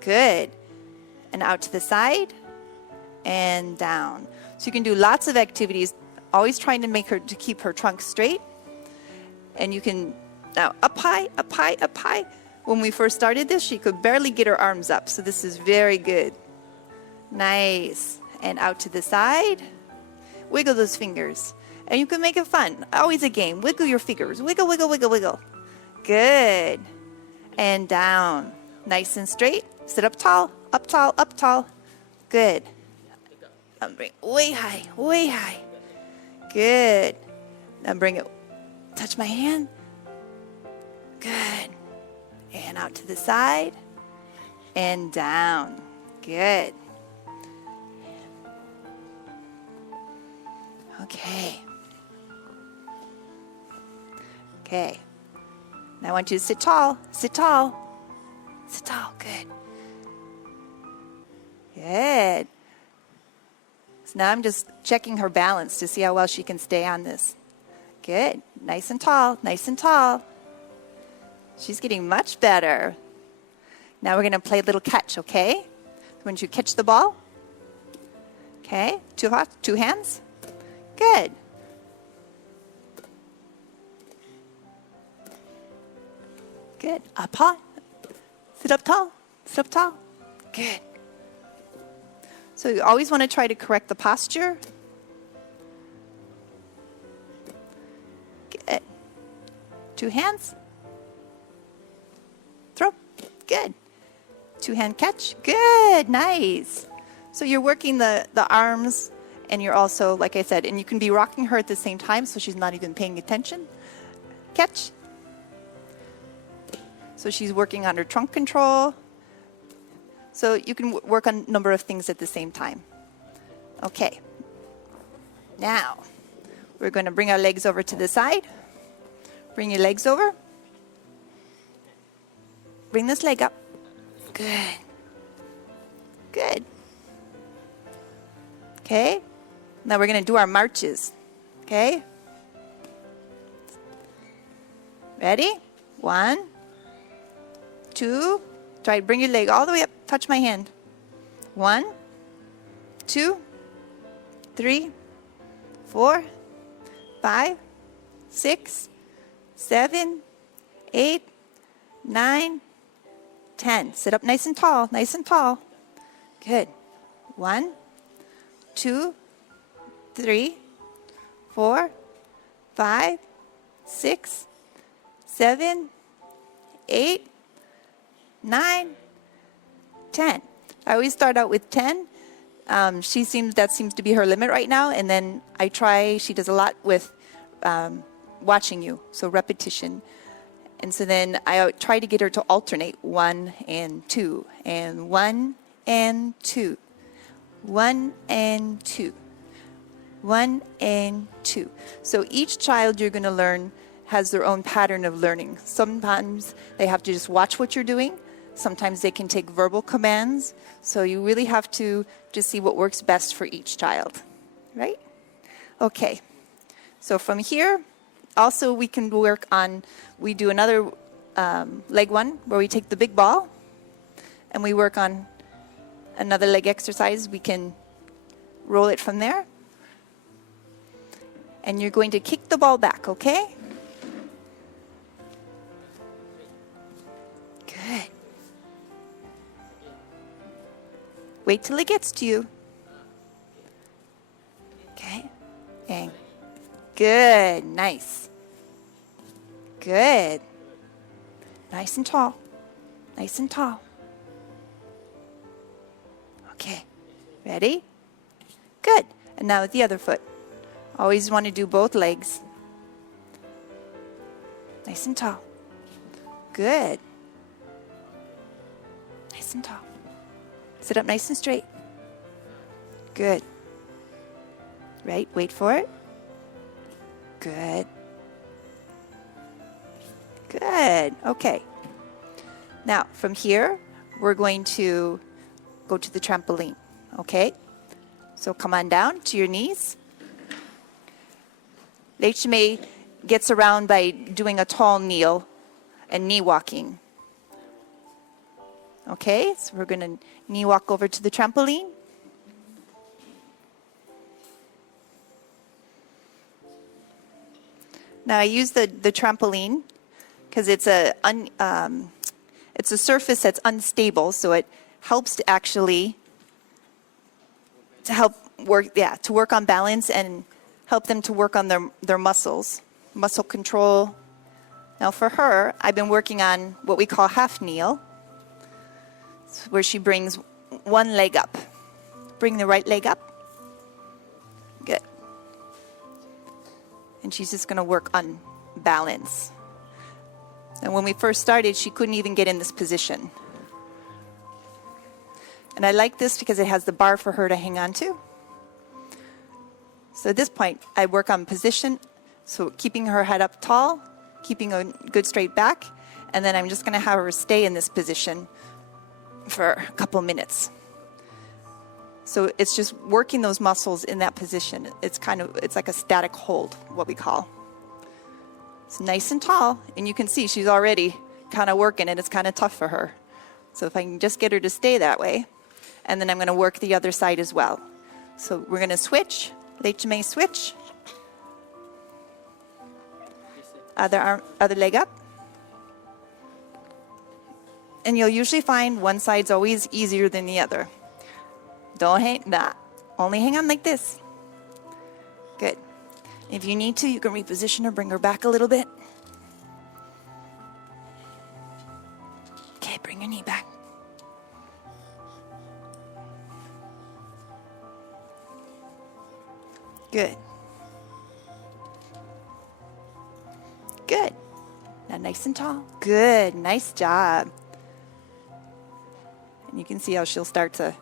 Good. And out to the side and down. So you can do lots of activities, always trying to make her to keep her trunk straight. And you can now up high, up high, up high. When we first started this, she could barely get her arms up. So this is very good. Nice. And out to the side. Wiggle those fingers. And you can make it fun. Always a game. Wiggle your fingers. Wiggle, wiggle, wiggle, wiggle. Good. And down. Nice and straight. Sit up tall, up tall, up tall. Good. Bring it way high, way high. Good. Now bring it. Touch my hand. Good. And out to the side. And down. Good. Okay. Okay. Now I want you to sit tall. Sit tall. Sit tall. Good. Good. So now I'm just checking her balance to see how well she can stay on this. Good. Nice and tall. Nice and tall. She's getting much better. Now we're going to play a little catch, okay? When you catch the ball. Okay. Two hands. Good. Good. Up high. Sit up tall. Sit up tall. Good. So you always want to try to correct the posture. Good. Two hands. Throw. Good. Two hand catch. Good. Nice. So you're working the arms, and you're also, like I said, and you can be rocking her at the same time so she's not even paying attention. Catch. So she's working on her trunk control. So you can work on a number of things at the same time. Okay. Now, we're going to bring our legs over to the side. Bring your legs over. Bring this leg up. Good. Good. Okay. Now we're going to do our marches. Okay. Ready? 1, 2. Try to bring your leg all the way up. Touch my hand. 1, 2, 3, 4, 5, 6, 7, 8, 9, 10. Sit up nice and tall, nice and tall. Good. 1, 2, 3, 4, 5, 6, 7, 8, 9, 10. I always start out with 10. That seems to be her limit right now. And then I try, she does a lot with watching you, so repetition. And so then I try to get her to alternate 1 and 2, and 1 and 2, 1 and 2, 1 and 2. So each child you're going to learn has their own pattern of learning. Sometimes they have to just watch what you're doing. Sometimes they can take verbal commands. So you really have to just see what works best for each child, right? Okay. So from here, also we can work on, we do another leg one where we take the big ball and we work on another leg exercise. We can roll it from there. And you're going to kick the ball back, okay? Good. Wait till it gets to you. Okay. And good. Nice. Good. Nice and tall. Nice and tall. Okay. Ready? Good. And now with the other foot. Always want to do both legs. Nice and tall. Good. Nice and tall. Sit up nice and straight. Good. Right, wait for it. Good. Good. Okay. Now, from here, we're going to go to the trampoline. Okay? So come on down to your knees. Lechme gets around by doing a tall kneel and knee walking. Okay, so we're going to knee walk over to the trampoline. Now I use the trampoline because it's a surface that's unstable, so it helps to actually work on balance and help them to work on their muscles, muscle control. Now for her, I've been working on what we call half kneel, where she brings one leg up. Bring the right leg up. Good. And she's just going to work on balance. And when we first started, she couldn't even get in this position. And I like this because it has the bar for her to hang on to. So at this point, I work on position, so keeping her head up tall, keeping a good straight back, and then I'm just going to have her stay in this position for a couple minutes. So it's just working those muscles in that position. It's like a static hold, what we call. It's nice and tall, and you can see she's already kind of working, and it's kind of tough for her. So if I can just get her to stay that way, and then I'm going to work the other side as well. So we're going to switch. Lechme switch. Other leg up. And you'll usually find one side's always easier than the other. Don't hang that. Only hang on like this. Good. If you need to, you can reposition her, bring her back a little bit. Okay, bring your knee back. Good. Good. Now nice and tall. Good. Nice job. And you can see how she'll start to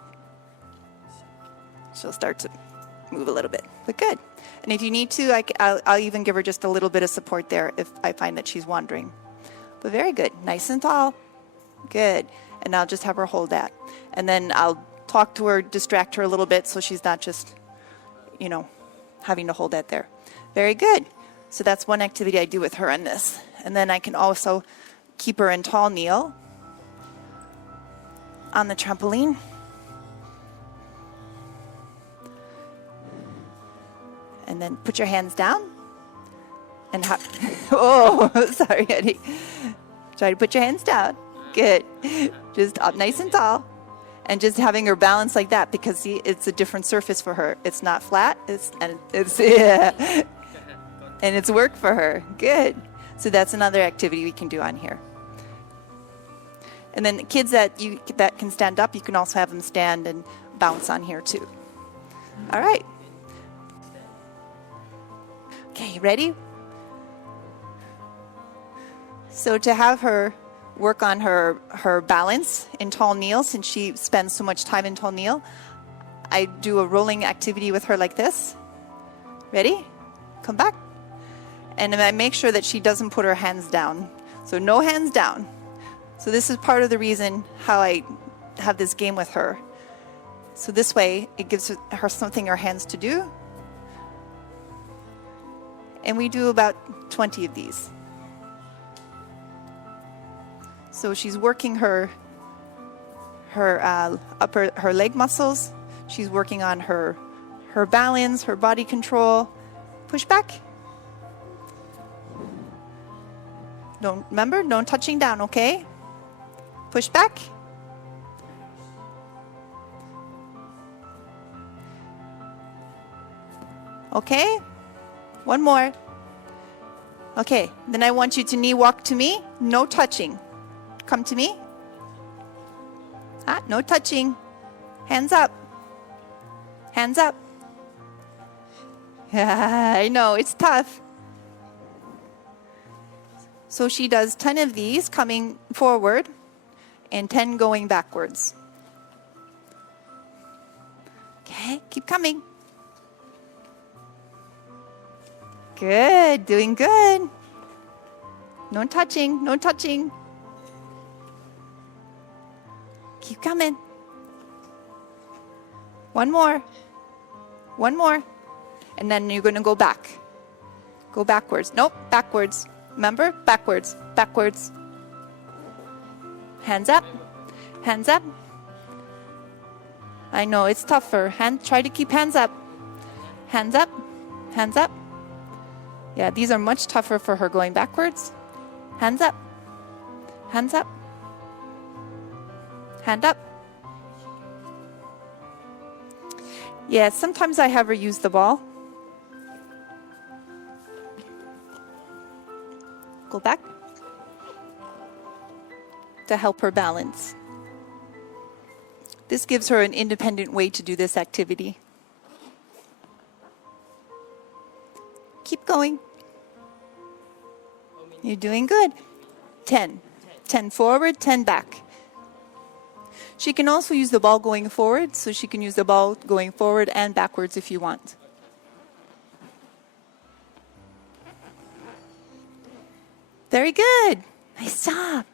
move a little bit. But good. And if you need to, I'll even give her just a little bit of support there if I find that she's wandering. But very good. Nice and tall. Good. And I'll just have her hold that. And then I'll talk to her, distract her a little bit so she's not just, having to hold that there. Very good. So that's one activity I do with her on this. And then I can also keep her in tall kneel on the trampoline. And then put your hands down. And oh, sorry, Eddie. Try to put your hands down. Good. Just up nice and tall. And just having her balance like that, because see, it's a different surface for her. It's not flat. And it's work for her. Good. So that's another activity we can do on here. And then the kids that can stand up, you can also have them stand and bounce on here too. All right. Okay, you ready? So to have her work on her balance in tall kneel, since she spends so much time in tall kneel, I do a rolling activity with her like this. Ready? Come back. And I make sure that she doesn't put her hands down. So no hands down. So this is part of the reason how I have this game with her. So this way, it gives her something in her hands to do. And we do about 20 of these. So she's working her leg muscles. She's working on her balance, her body control, Push back. Remember, no touching down, okay? Push back. Okay? One more. Okay, then I want you to knee walk to me, no touching. Come to me. No touching. Hands up. Hands up. Yeah, I know, it's tough. So she does 10 of these coming forward and 10 going backwards. Okay, keep coming. Good, doing good. No touching, no touching. Keep coming. One more. One more. And then you're going to go back. Go backwards. Nope, backwards. Remember? Backwards, backwards. Hands up. Hands up. I know, it's tougher. Try to keep hands up. Hands up. Hands up. Yeah, these are much tougher for her going backwards. Hands up. Hands up. Hand up. Yeah, sometimes I have her use the ball. Go back. To help her balance. This gives her an independent way to do this activity. Keep going. You're doing good. 10. 10 forward, 10 back. She can also use the ball going forward, so she can use the ball going forward and backwards if you want. Very good. Nice job.